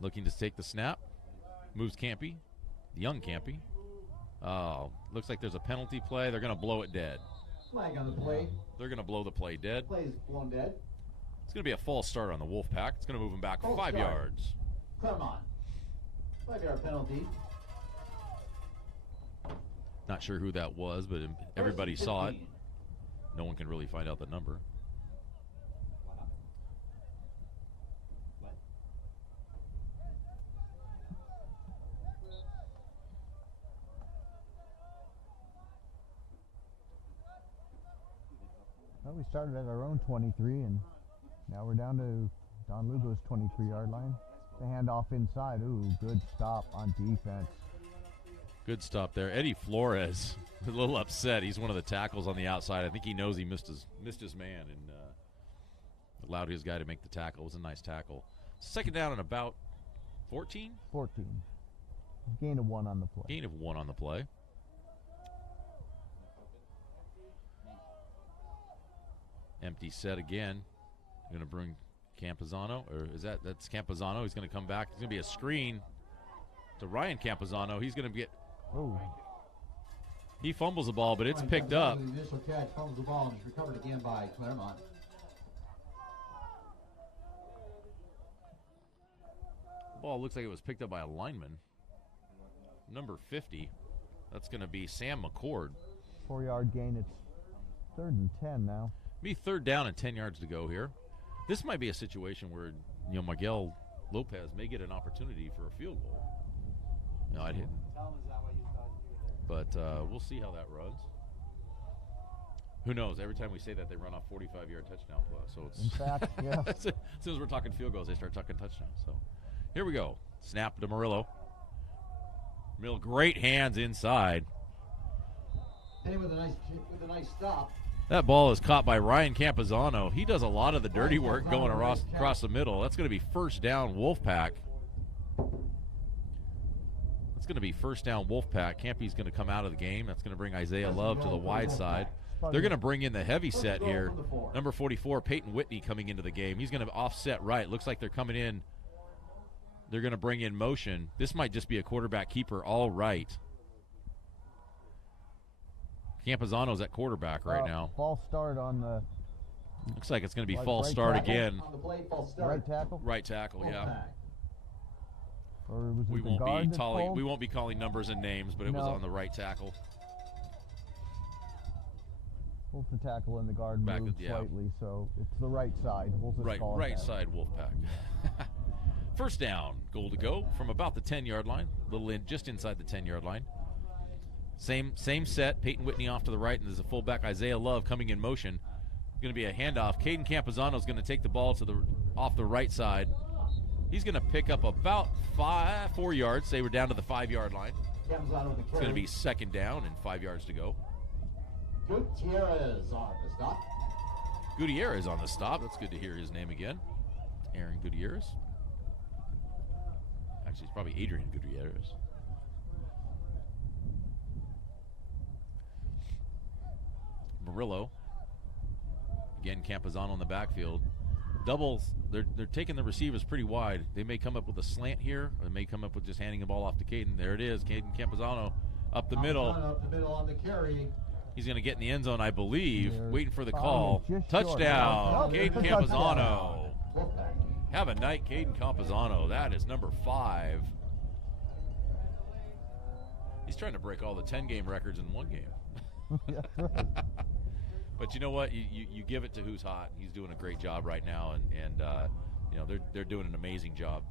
looking to take the snap. Moves Campy. Young Campy. Oh, looks like there's a penalty play. They're going to blow it dead. Flag on the play. They're going to blow the play dead. Play's blown dead. It's going to be a false start on the Wolfpack. It's going to move them back 5 yards. Claremont. 5-yard penalty. Not sure who that was, but everybody saw it. No one can really find out the number. Well, we started at our own 23, and now we're down to Don Lugo's 23-yard line. The handoff inside. Ooh, good stop on defense. Good stop there. Eddie Flores, a little upset. He's one of the tackles on the outside. I think he knows he missed his man and allowed his guy to make the tackle. It was a nice tackle. Second down and about 14? 14. Gain of 1 on the play. Gain of 1 on the play. Empty set again. Going to bring Campazano, or that's Campazano. He's going to come back. It's going to be a screen to Ryan Campazano. He's going to get. Oh. He fumbles the ball, but it's picked up. The initial catch, fumbles the ball, and is recovered again by Claremont. Ball looks like it was picked up by a lineman. Number 50. That's going to be Sam McCord. 4-yard gain. It's 3rd and 10 now. Be 3rd down and 10 yards to go here. This might be a situation where, Miguel Lopez may get an opportunity for a field goal. No, I didn't. But we'll see how that runs. Who knows? Every time we say that, they run off 45-yard touchdown plus. So it's in fact, yeah. as soon as we're talking field goals, they start talking touchdowns. So here we go. Snap to Murillo. Great hands inside. Hit him with a nice stop. That ball is caught by Ryan Campazano. He does a lot of the dirty work going across the middle. That's going to be 1st down Wolfpack. That's going to be 1st down Wolfpack. Campy's going to come out of the game. That's going to bring Isaiah Love to the wide side. They're going to bring in the heavy set here. Number 44, Peyton Whitney, coming into the game. He's going to offset right. Looks like they're coming in. They're going to bring in motion. This might just be a quarterback keeper all right. Campazano's at quarterback right now. False start on the... Looks like it's going to be false start again. On the play, false start. Right tackle? Right tackle, yeah. Or was it We the won't guard be that calling. pulled? We won't be calling numbers and names, but it was No. on the right tackle. Pulls the tackle and the guard Back moved with- yeah. slightly, so it's the right side. We'll just call it Right that. side Wolfpack. 1st down, goal to go from about the 10-yard line, just inside the 10-yard line. Same set. Peyton Whitney off to the right, and there's a fullback, Isaiah Love, coming in motion. Going to be a handoff. Caden Campazano is going to take the ball off the right side. He's going to pick up about 4 yards. They were down to the 5-yard line. It's going to be 2nd down and 5 yards to go. Gutierrez on the stop. Gutierrez on the stop. That's good to hear his name again. Aaron Gutierrez. Actually, it's probably Adrian Gutierrez. Murillo. Again, Campazano in the backfield. Doubles. They're taking the receivers pretty wide. They may come up with a slant here, or they may come up with just handing the ball off to Caden. There it is. Caden Campazano up the middle. Up the middle on the carry. He's going to get in the end zone, I believe. They're Waiting for the following call. just short. Touchdown. Nope, Caden it's a Campazano. touchdown. Wolfpack. Have a night, Caden Campazano. That is number 5. He's trying to break all the 10-game records in one game. That's right. But you know what? You give it to who's hot. He's doing a great job right now, and they're doing an amazing job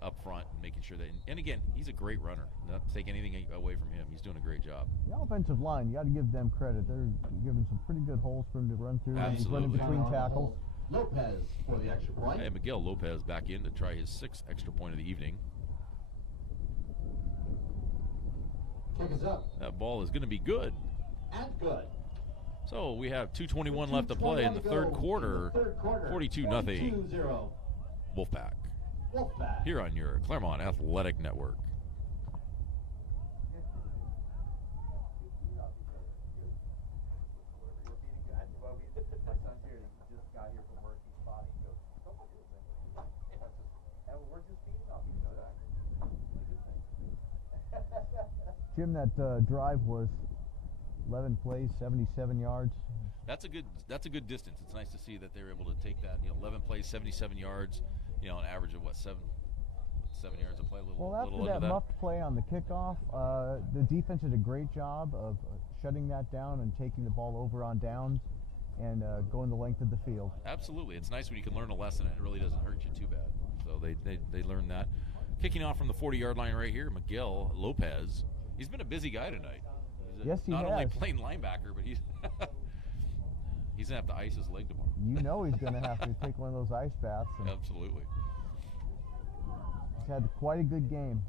up front, making sure that. And again, he's a great runner. Not to take anything away from him. He's doing a great job. The offensive line, you got to give them credit. They're giving some pretty good holes for him to run through. He's running Absolutely. between tackles. Lopez for the extra point. And Miguel Lopez back in to try his 6th extra point of the evening. Kick is up. That ball is going to be good. And good. So we have 2:21 left to play in the third quarter. 42-0. 42-0. Wolfpack. Wolfpack. Here on your Claremont Athletic Network. Jim, that drive was 11 plays, 77 yards. That's a good distance. It's nice to see that they're able to take that. 11 plays, 77 yards. An average of 7 yards a play. Well, after little that under muffed play on the kickoff, the defense did a great job of shutting that down and taking the ball over on downs and going the length of the field. Absolutely. It's nice when you can learn a lesson and it really doesn't hurt you too bad. So they learned that. Kicking off from the 40-yard line right here, Miguel Lopez. He's been a busy guy tonight. Yes, he not has. only playing linebacker, but he's he's going to have to ice his leg tomorrow. You know he's going to have to take one of those ice baths. And Absolutely. he's had quite a good game.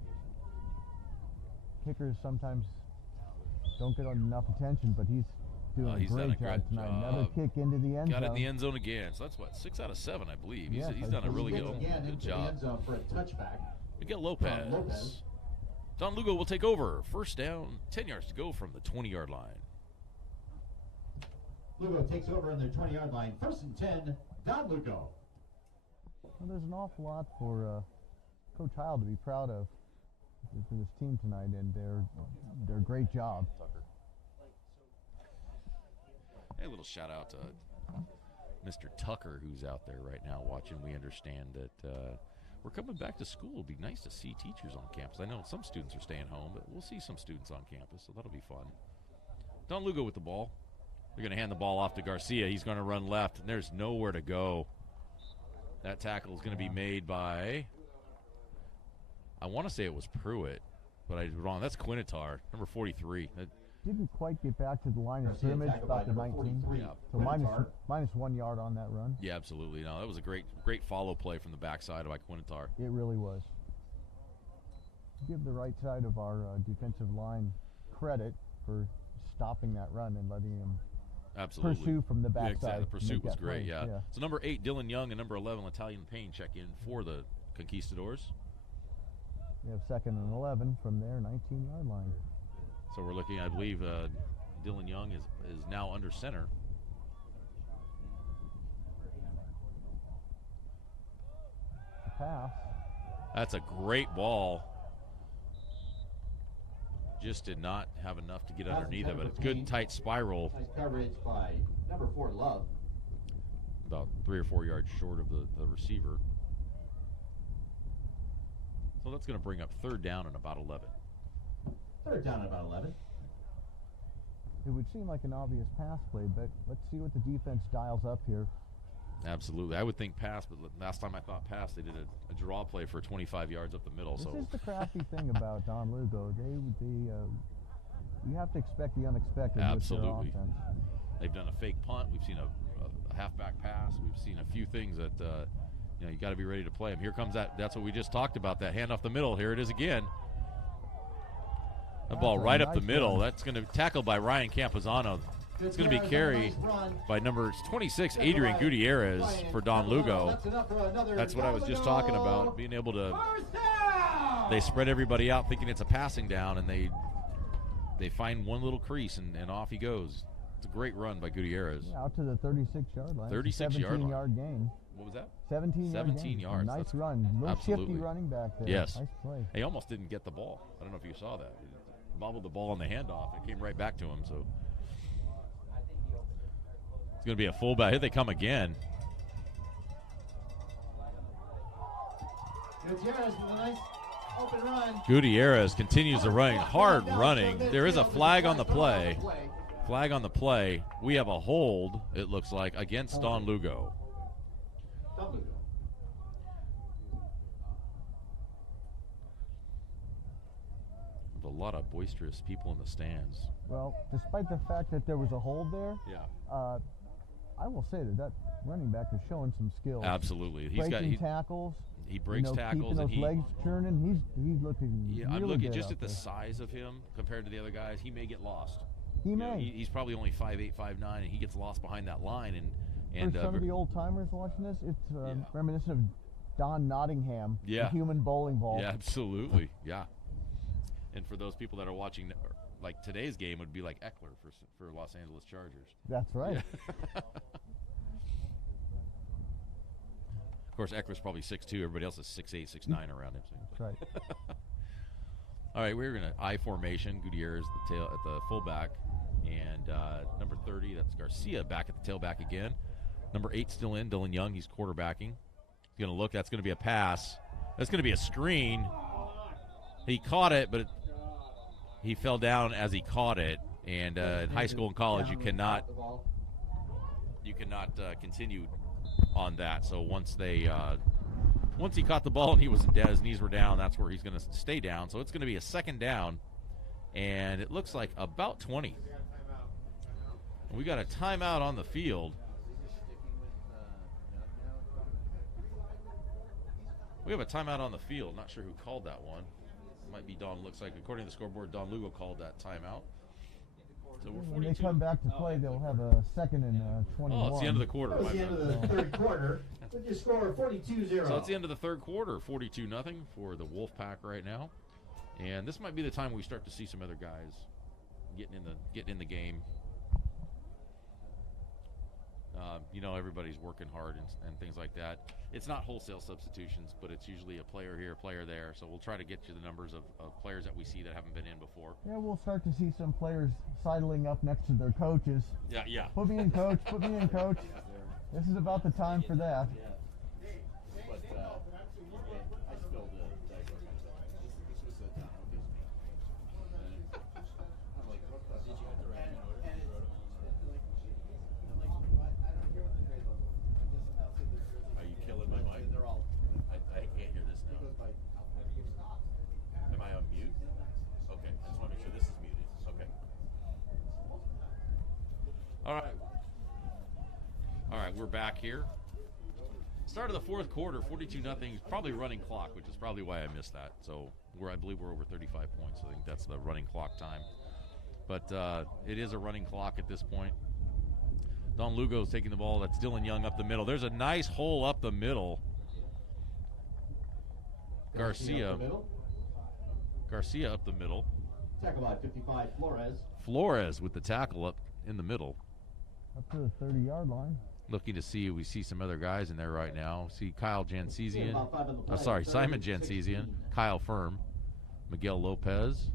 Kickers sometimes don't get enough attention, but he's doing He's a done great a job great tonight. job. Another kick into the end Got it zone. in the end zone again. So that's what, 6 out of 7, I believe. Yes, He's I done a believe really Gets good again into the job. end zone for a touchback. Miguel Lopez. Lopez. Don Lugo will take over. 1st down, 10 yards to go from the 20-yard line. Lugo takes over on their 20-yard line. 1st and 10, Don Lugo. Well, there's an awful lot for Coach Heil to be proud of for this team tonight, and their great job. Hey, a little shout out to Mr. Tucker, who's out there right now watching. We understand that we're coming back to school. It'd be nice to see teachers on campus. I know some students are staying home, but we'll see some students on campus, so that'll be fun. Don Lugo with the ball. They're going to hand the ball off to Garcia. He's going to run left, and there's nowhere to go. That tackle is going to be made by, I want to say it was Pruitt, but I was wrong. That's Quinitar, number 43. Didn't quite get back to the line of scrimmage, about the 19. Yeah. So minus 1 yard on that run. Yeah, absolutely. No, that was a great follow play from the backside by Quinitar. It really was. Give the right side of our defensive line credit for stopping that run and letting him pursue from the backside. Yeah, exactly. The pursuit was great, play. yeah. So number 8, Dylan Young, and number 11, Italian Payne check in for the Conquistadors. We have 2nd and 11 from their 19-yard line. So we're looking, I believe, Dylan Young is now under center. The pass. That's a great ball. Just did not have enough to get underneath it, but it's good tight spiral. Nice coverage by number 4, Love. About 3 or 4 yards short of the receiver. So that's going to bring up 3rd down and about 11. 3rd down and about 11. It would seem like an obvious pass play, but let's see what the defense dials up here. Absolutely. I would think pass, but last time I thought pass, they did a draw play for 25 yards up the middle. This is the crafty thing about Don Lugo. You have to expect the unexpected with their offense. They've done a fake punt. We've seen a halfback pass. We've seen a few things that you got to be ready to play them. Here comes that's what we just talked about, that hand off the middle. Here it is again. The ball right up the middle. That's going to be tackled by Ryan Campazano. It's going to be carried by number 26, Adrian Gutierrez, for Don Lugo. That's what I was just talking about, being able to – they spread everybody out thinking it's a passing down, and they find one little crease, and off he goes. It's a great run by Gutierrez. Yeah, out to the 36-yard line. 36-yard line. 17-yard gain. What was that? 17 yards. Nice run. Little shifty running back there. Yes. Nice play. He almost didn't get the ball. I don't know if you saw that. He bobbled the ball on the handoff. It came right back to him, so – it's going to be a fullback. Here they come again. Gutierrez with a nice open run. Gutierrez continues to run. Hard running. There is a flag on the play. Flag on the play. We have a hold, it looks like, against Don Lugo. A lot of boisterous people in the stands. Well, despite the fact that there was a hold there, I will say that running back is showing some skill. Absolutely. Breaking tackles. He breaks tackles. Keeping those legs churning. He's looking really I'm looking good just at the there. size of him compared to the other guys. He may get lost. He may. He's probably only 5'8", 5'9", and he gets lost behind that line. And for some of the old timers watching this, it's reminiscent of Don Nottingham, the human bowling ball. Yeah, absolutely. Yeah. And for those people that are watching, like today's game would be like Eckler for Los Angeles Chargers. That's right. Yeah. Of course, Eckler's probably 6'2". Everybody else is 6'8", 6'9" around him. So. That's right. All right, we're going to I formation. Gutierrez at the fullback, and number 30, that's Garcia, back at the tailback again. Number 8 still in, Dylan Young. He's quarterbacking. He's going to look. That's going to be a pass. That's going to be a screen. He caught it, but he fell down as he caught it. And in high school and college, you cannot continue on that. So once he caught the ball and his knees were down, that's where he's going to stay down. So it's going to be a 2nd down, and it looks like about 20. We got a timeout on the field. We have a timeout on the field. Not sure who called that one. Might be Don. Looks like, according to the scoreboard, Don Lugo called that timeout. So we're 42. When they come back to play, they'll have a 2nd and 21. Oh, it's the end of the quarter. It's the end of the 3rd quarter. With your score 42-0. So it's the end of the 3rd quarter, 42-0 for the Wolfpack right now. And this might be the time we start to see some other guys getting in the game. Everybody's working hard and things like that. It's not wholesale substitutions, but it's usually a player here, a player there. So we'll try to get you the numbers of players that we see that haven't been in before. Yeah, we'll start to see some players sidling up next to their coaches. Yeah. Put me in, coach. Put me in, coach. This is about the time for that. But I still diagnose myself. This was the time of his knee. I'm like, what the? Did you have to write an order? we're back here. Start of the fourth quarter, 42-0. Probably running clock, which is probably why I missed that. So I believe we're over 35 points. I think that's the running clock time. But it is a running clock at this point. Don Lugo's taking the ball. That's Dylan Young up the middle. There's a nice hole up the middle. Garcia up the middle. Tackle by 55, Flores. Flores with the tackle up in the middle. Up to the 30-yard line. Looking to see, we see some other guys in there right now. See Kyle Jansesian. About 5 on the play. Simon 16. Jansesian. Kyle Firm. Miguel Lopez.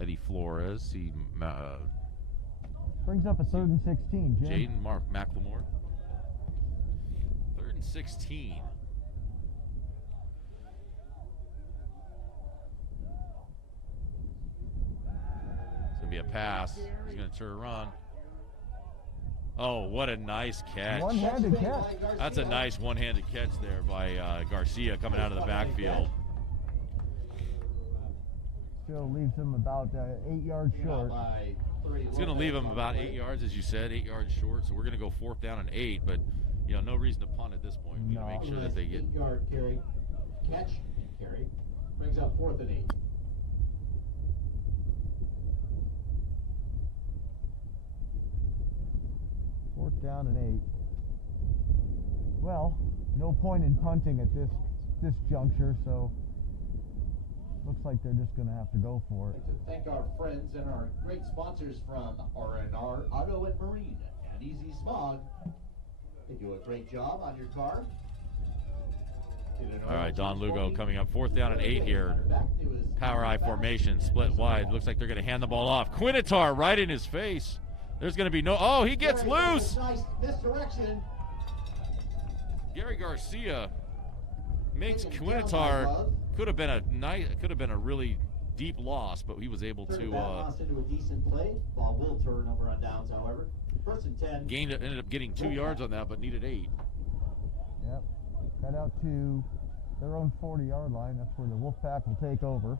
Eddie Flores. See Brings up a 3rd and 16, Jim. Jaden McLemore. 3rd and 16. It's going to be a pass. He's going to turn around. Oh, what a nice catch. One-handed catch. That's a nice one-handed catch there by Garcia coming out of the backfield. Still leaves him about 8 yards short. It's going to leave him about 8 yards, as you said, 8 yards short. So we're going to go 4th down and 8, but no reason to punt at this point. We need to make sure that they get 8-yard carry, catch, carry, brings up 4th and 8. Fourth down and 8. Well, no point in punting at this juncture, so looks like they're just going to have to go for it. I'd like to thank our friends and our great sponsors from R&R Auto and Marine and Easy Smog. They do a great job on your car. All right, Don Lugo coming up 4th down and 8 here. Power I formation, split wide. Looks like they're going to hand the ball off. Quinitar right in his face. There's going to be no. Oh, he gets loose. Nice misdirection. Gary Garcia makes Quinitar. Could have been a really deep loss, but he was able to. Into a decent play. Ball will turn over on downs, however. 1st and 10. Ended up getting 2 yards on that, but needed 8. Yep. Got out to their own 40-yard line. That's where the Wolfpack will take over.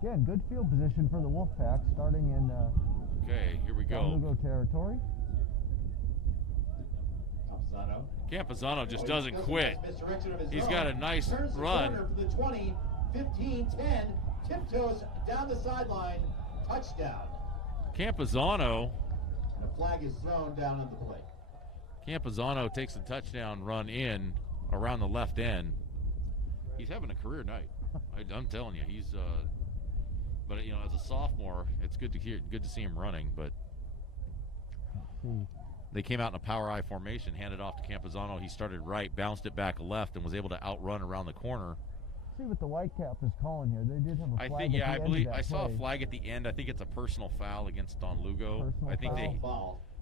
Again, good field position for the Wolfpack, starting in okay, here we Don go. Lugo territory. Campazano just doesn't quit. He's got a nice run. From the 20, 15, 10, tiptoes down the sideline, touchdown. Campazano. And a flag is thrown down on the play. Campazano takes the touchdown run in around the left end. He's having a career night. I'm telling you, he's. But as a sophomore, it's good to see him running. But they came out in a power I formation, handed off to Campazano. He started right, bounced it back left, and was able to outrun around the corner. See what the Whitecap is calling here. They did have a flag. I believe I saw a flag at the end. I think it's a personal foul against Don Lugo. I think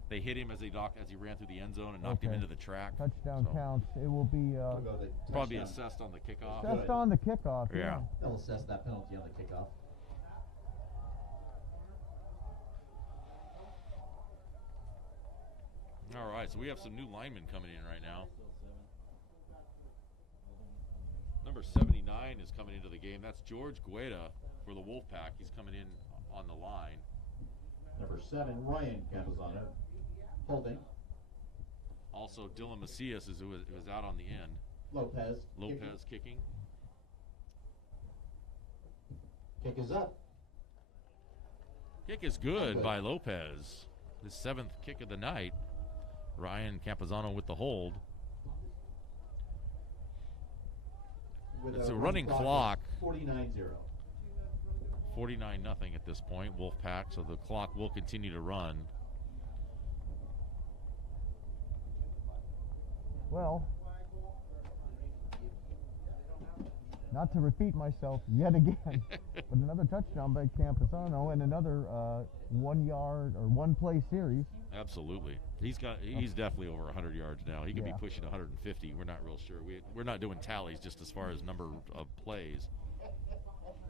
they hit him as he ran through the end zone and knocked him into the track. Touchdown counts. It will be probably assessed on the kickoff. Assessed on the kickoff. Yeah. They'll assess that penalty on the kickoff. All right, so we have some new linemen coming in right now. Number 79 is coming into the game. That's George Gueda for the Wolfpack. He's coming in on the line. Number 7, Ryan Campazano, holding. Also, Dylan Macias who was out on the end. Lopez kicking. Kick is up. Kick is good by Lopez. His 7th kick of the night. Ryan Campazano with the hold. It's a running clock. 49-0. 49-0 at this point, Wolfpack, so the clock will continue to run. Well, not to repeat myself yet again, but another touchdown by Campazano and another 1 yard or 1 play series. Absolutely. He's definitely over 100 yards now. He could be pushing 150. We're not real sure. We're not doing tallies just as far as number of plays.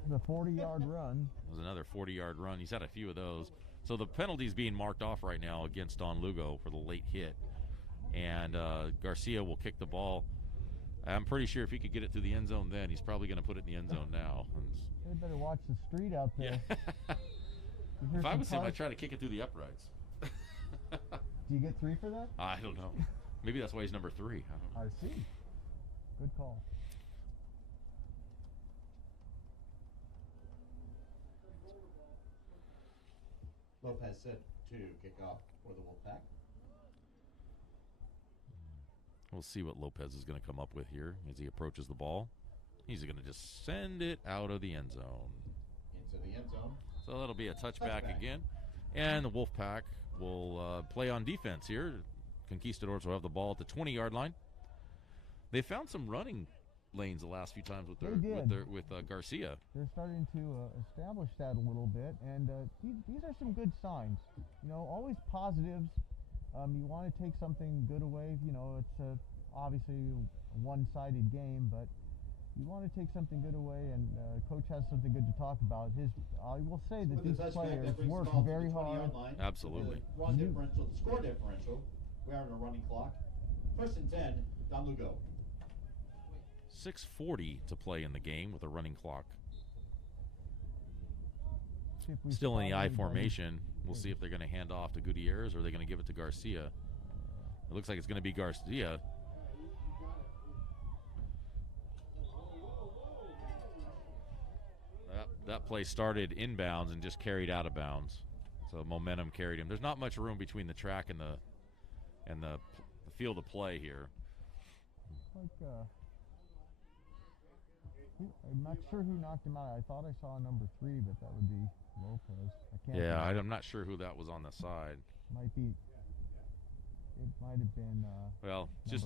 The 40-yard run. It was another 40-yard run. He's had a few of those. So the penalty's being marked off right now against Don Lugo for the late hit. And Garcia will kick the ball. I'm pretty sure if he could get it through the end zone then, he's probably going to put it in the end zone now. They better watch the street out there. Yeah. If I was him, I'd try to kick it through the uprights. Do you get 3 for that? I don't know. Maybe that's why he's number 3. I don't know. I see. Good call. Lopez set to kick off for the Wolfpack. We'll see what Lopez is going to come up with here as he approaches the ball. He's going to just send it out of the end zone. Into the end zone. So that'll be a touchback again. And the Wolfpack will play on defense here. Conquistadors will have the ball at the 20-yard line. They found some running lanes the last few times with Garcia. They're starting to establish that a little bit, and these are some good signs. You know, always positives. You want to take something good away. You know, it's obviously a one-sided game, but you want to take something good away, and Coach has something good to talk about. I will say that these players work very hard. Absolutely. The run differential, the score differential. We are on a running clock. 1st and 10, Don Lugo. 6:40 to play in the game with a running clock. Still in the I formation. We'll see if they're going to hand off to Gutierrez or are they going to give it to Garcia. It looks like it's going to be Garcia. That play started inbounds and just carried out of bounds. So momentum carried him. There's not much room between the track and the field of play here. I'm not sure who knocked him out. I thought I saw number 3, but that would be Lopez. I'm not sure who that was on the side. It might have been well, just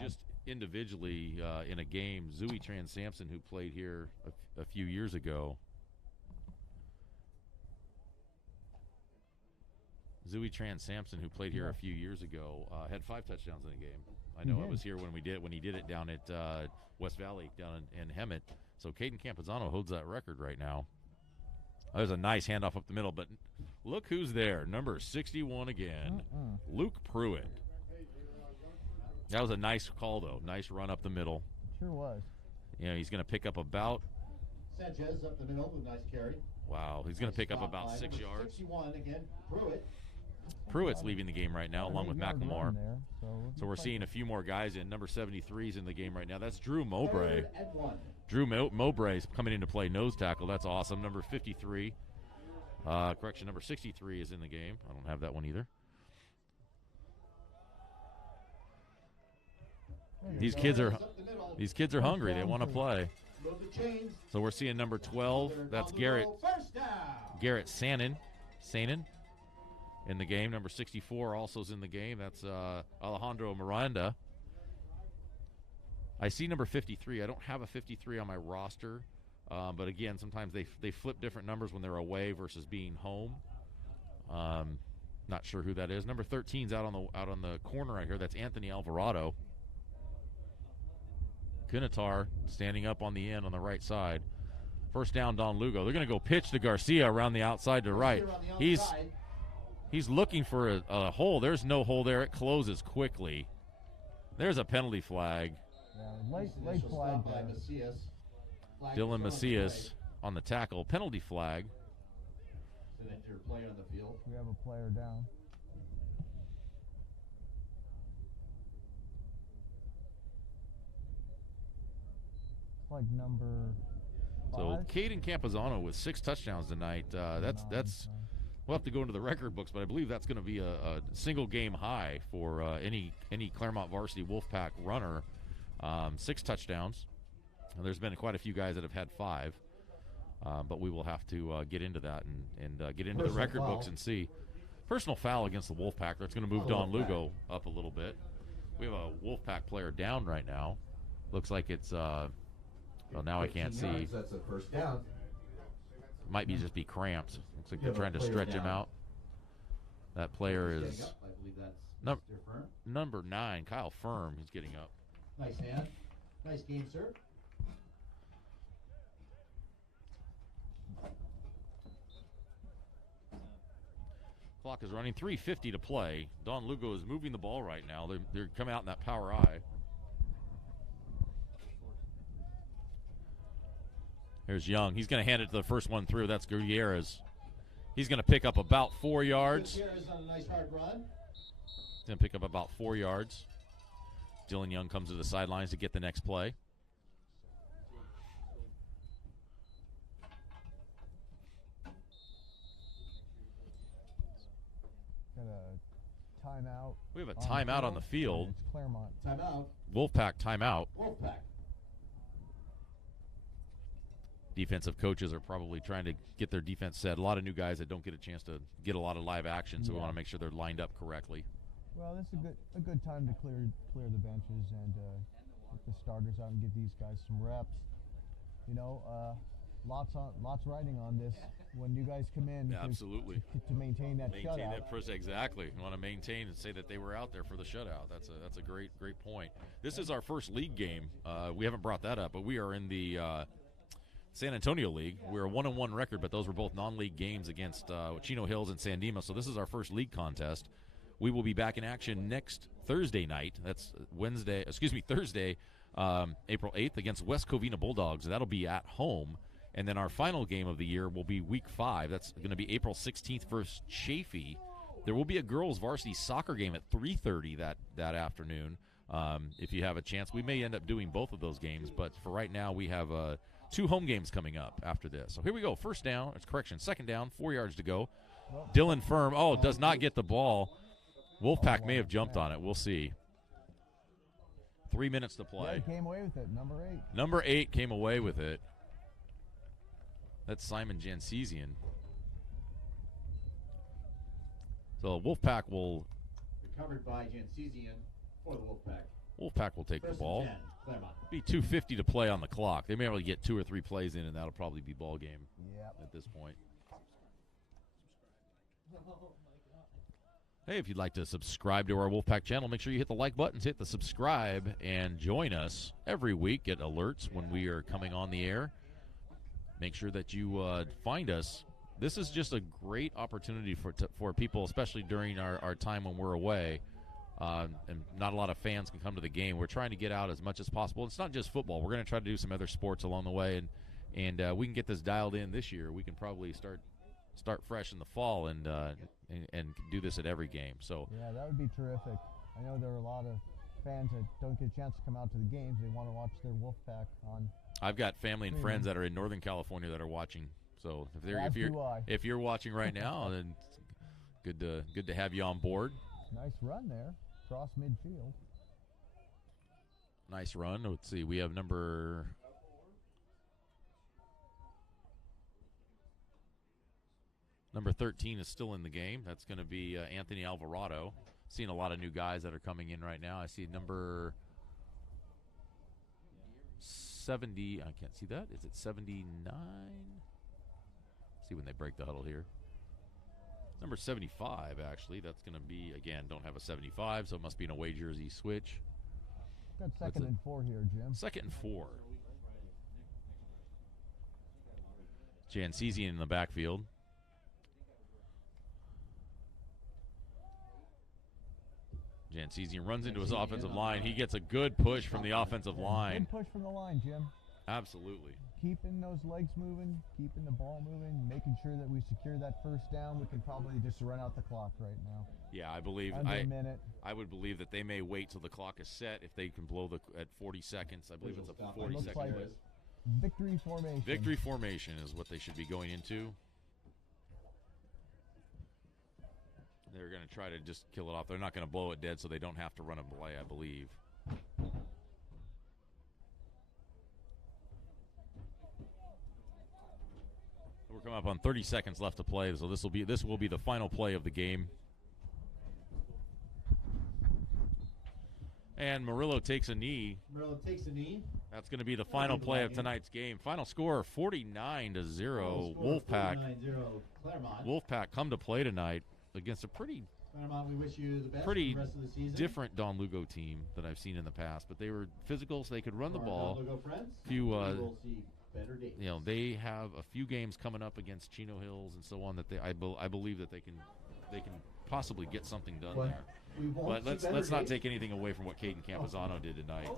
8. Individually in a game, Zooey Trans-Sampson, who played here a few years ago. Zooey Trans-Sampson, who played here a few years ago, had 5 touchdowns in the game. I know I was here when he did it down at West Valley, down in Hemet. So Caden Campazano holds that record right now. There's a nice handoff up the middle, but look who's there. Number 61 again, Luke Pruitt. That was a nice call, though. Nice run up the middle. Sure was. You know, he's going to pick up about... Sanchez up the middle with a nice carry. Wow, he's going to pick up about 6 yards. 61 again, Pruitt. Pruitt's leaving the game right now, along with McLemore. So we're seeing a few more guys in. Number 73 is in the game right now. That's Drew Mowbray. 3rd and 1. Drew Mowbray's coming in to play nose tackle. That's awesome. Number 53. Number 63 is in the game. I don't have that one either. These kids are hungry. They want to play. So we're seeing number 12. That's Garrett Sanin in the game. Number 64 also is in the game. That's Alejandro Miranda. I see number 53. I don't have a 53 on my roster, but again, sometimes they flip different numbers when they're away versus being home. Not sure who that is. Number 13's out on the corner right here. That's Anthony Alvarado. Kunitar standing up on the end on the right side. First down, Don Lugo. They're going to go pitch to Garcia around the outside to right. He's looking for a hole. There's no hole there. It closes quickly. There's a penalty flag. Yeah, late flag by Macias. Dylan Macias on the tackle. Penalty flag. Your player on the field. We have a player down. It's like number 5. So Caden Campazano with 6 touchdowns tonight. That's we'll have to go into the record books, but I believe that's going to be a single game high for any Claremont Varsity Wolfpack runner. 6 touchdowns. And there's been quite a few guys that have had 5. But we will have to get into that and get into the record books and see. Personal foul against the Wolfpack. That's going to move Don Lugo up a little bit. We have a Wolfpack player down right now. Looks like it's, well, now I can't see. That's a first down. Might be just be cramps. Looks like they're trying to stretch him out. That player is I believe that's Mr. Firm. number 9, Kyle Firm. He's getting up. Nice hand. Nice game, sir. Clock is running. 3:50 to play. Don Lugo is moving the ball right now. They're coming out in that power eye. Here's Young. He's going to hand it to the first one through. That's Gutierrez. He's going to pick up about 4 yards. Gutierrez on a nice hard run. He's going to pick up about 4 yards. Dylan Young comes to the sidelines to get the next play. Got a timeout. We have a timeout on the field. It's Claremont. Timeout. Wolfpack timeout. Wolfpack. Defensive coaches are probably trying to get their defense set. A lot of new guys that don't get a chance to get a lot of live action, so we want to make sure they're lined up correctly. Well, this is a good time to clear the benches and get the starters out and give these guys some reps. You know, lots riding on this when you guys come in. Absolutely. To maintain that shutout. Exactly. You want to maintain and say that they were out there for the shutout. That's a great point. This is our first league game. We haven't brought that up, but we are in the San Antonio League. We're a 1-1 record, but those were both non-league games against Chino Hills and San Dimas. So this is our first league contest. We will be back in action next Thursday night. That's Thursday, April 8th against West Covina Bulldogs. That'll be at home. And then our final game of the year will be week 5. That's going to be April 16th versus Chaffee. There will be a girls varsity soccer game at 3:30 that afternoon. If you have a chance, we may end up doing both of those games. But for right now, we have 2 home games coming up after this. So here we go. Second down, 4 yards to go. Dylan Firm, does not get the ball. Wolfpack may have jumped on it. We'll see. 3 minutes to play. Yeah, came away with it, number 8. Number 8 came away with it. That's Simon Jansesian. So Wolfpack will... Recovered by Jansesian for the Wolfpack. Wolfpack will take the ball. 10, Claremont. Be 2:50 to play on the clock. They may only get 2 or 3 plays in, and that'll probably be ball game at this point. Hey, if you'd like to subscribe to our Wolfpack channel, make sure you hit the like buttons, hit the subscribe, and join us every week. Get alerts when we are coming on the air. Make sure that you find us. This is just a great opportunity for people, especially during our time when we're away. And not a lot of fans can come to the game. We're trying to get out as much as possible. It's not just football. We're going to try to do some other sports along the way, and we can get this dialed in this year. We can probably start fresh in the fall and do this at every game. So yeah, that would be terrific. I know there are a lot of fans that don't get a chance to come out to the games. They want to watch their Wolfpack on. I've got family and friends that are in Northern California that are watching. So if you're watching right now, then good to have you on board. Nice run there, cross midfield. Nice run. Let's see. We have number 13 is still in the game. That's going to be Anthony Alvarado. Seeing a lot of new guys that are coming in right now. I see number 70. I can't see that. Is it 79? See when they break the huddle here. Number 75, actually. That's going to be, again, don't have a 75, so it must be an away jersey switch. Got second and 4 here, Jim. Second and 4. Jansesian in the backfield. Jansesian runs into his offensive line. He gets a good push from the offensive line. Good push from the line, Jim. Absolutely. Keeping those legs moving, keeping the ball moving, making sure that we secure that first down. We can probably just run out the clock right now. Yeah, I believe Under a minute. I would believe that they may wait till the clock is set if they can blow at 40 seconds. I believe it's a 40-second. Like victory formation. Victory formation is what they should be going into. They're going to try to just kill it off. They're not going to blow it dead so they don't have to run a play, I believe. We're coming up on 30 seconds left to play, so this will be the final play of the game. And Murillo takes a knee. That's going to be the final play of tonight's game. Final score 49-0. Wolfpack. Wolfpack come to play tonight against a pretty we wish you the best pretty for the rest of the season. different Don Lugo team that I've seen in the past, but they were physical, so they could run the ball. Don Lugo friends, few, we will see better days. They have a few games coming up against Chino Hills and so on that I believe that they can they can possibly get something done But there. we won't But see let's better not days. take anything away from what Caden Campazano did tonight.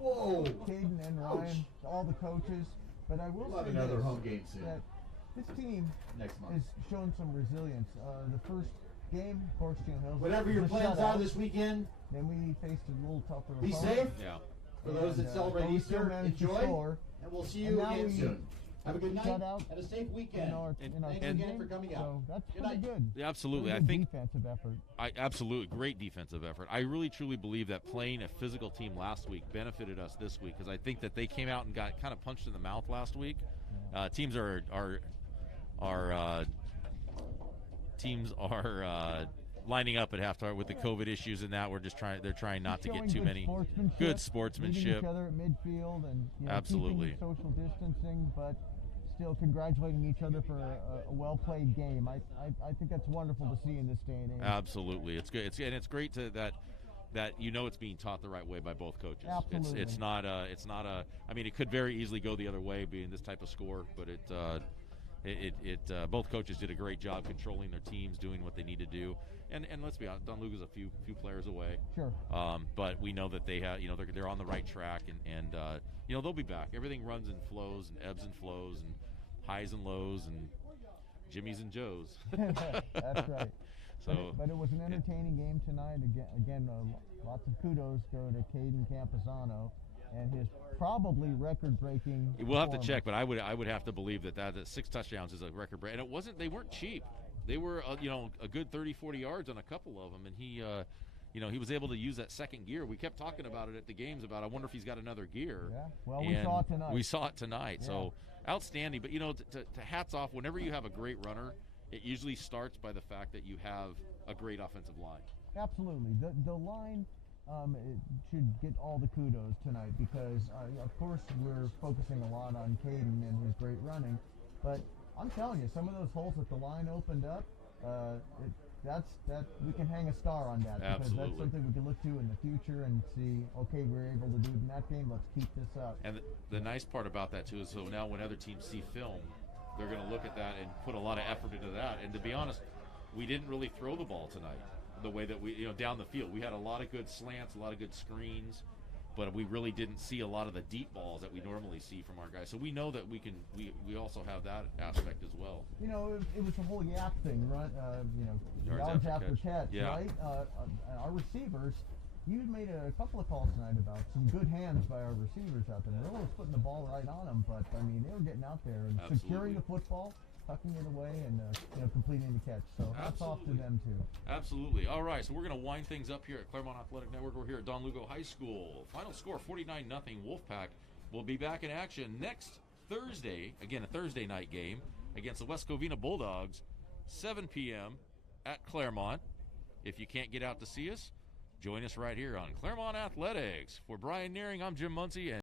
Whoa! Caden and Ryan, all the coaches. But I will We'll have say another this, home game soon. that this team Next month. is showing some resilience. The first game, of course, Jim Hills. Whatever was your a plans shutout. are this weekend, Then we faced a little tougher be opponent. safe. Yeah. For those that And, celebrate but we still Easter, managed to enjoy, score. and we'll see And you now again we soon. Have a good night shut out and a safe weekend. in our Thanks team again game. for coming out. So that's Good pretty night. good. Yeah, absolutely. Really I good think defensive effort. absolutely great defensive effort. I really truly believe that playing a physical team last week benefited us this week because I think that they came out and got kind of punched in the mouth last week. Teams are lining up at halftime with the COVID issues and that. They're trying not to get Showing too good many sportsmanship, good meeting sportsmanship. each other at midfield and Absolutely. keeping social distancing, but still congratulating each other for a well-played game. I think that's wonderful to see in this day and age. Absolutely, it's good. It's great that it's being taught the right way by both coaches. Absolutely. It's not a. I mean, it could very easily go the other way, being this type of score, but both coaches did a great job controlling their teams, doing what they need to do. And let's be honest, Don Lugo's a few players away. Sure. But we know that they have, they're on the right track, and they'll be back. Everything runs and flows, and ebbs and flows, and highs and lows, and Jimmys and Joes. That's right. So, but it was an entertaining game tonight. Again, lots of kudos go to Caden Campazano and his probably record-breaking. We'll have to performance. check, but I would have to believe that 6 touchdowns is a record break. And they weren't cheap. They were a good 30-40 yards on a couple of them, and he was able to use that second gear. We kept talking about it at the games about I wonder if he's got another gear. Yeah. Well, we saw it tonight. We saw it tonight. Yeah. So outstanding. But to hats off. Whenever you have a great runner, it usually starts by the fact that you have a great offensive line. Absolutely. The line it should get all the kudos tonight because, of course, we're focusing a lot on Caden and his great running. But I'm telling you, some of those holes that the line opened up, we can hang a star on that. Because Absolutely. that's something we can look to in the future and see, okay, we were able to do it in that game, let's keep this up. And the nice part about that, too, is so now when other teams see film, they're going to look at that and put a lot of effort into that. And to be honest, we didn't really throw the ball tonight the way that we, down the field. We had a lot of good slants, a lot of good screens, but we really didn't see a lot of the deep balls that we normally see from our guys. So we know that we also have that aspect as well. It was the whole yak thing, right? Yards Yards after after catch. catch, Yeah. right? Our receivers, you made a couple of calls tonight about some good hands by our receivers out there. Miller was putting the ball right on them, but I mean, they were getting out there and Absolutely. securing the football, tucking it away, and completing the catch. So hats off to them too. Absolutely. All right, so we're going to wind things up here at Claremont Athletic Network. We're here at Don Lugo High School. Final score 49-0 Wolfpack. We'll be back in action next Thursday. Again, a Thursday night game against the West Covina Bulldogs, 7 p.m. at Claremont. If you can't get out to see us, join us right here on Claremont Athletics. For Brian Nearing, I'm Jim Muncie. And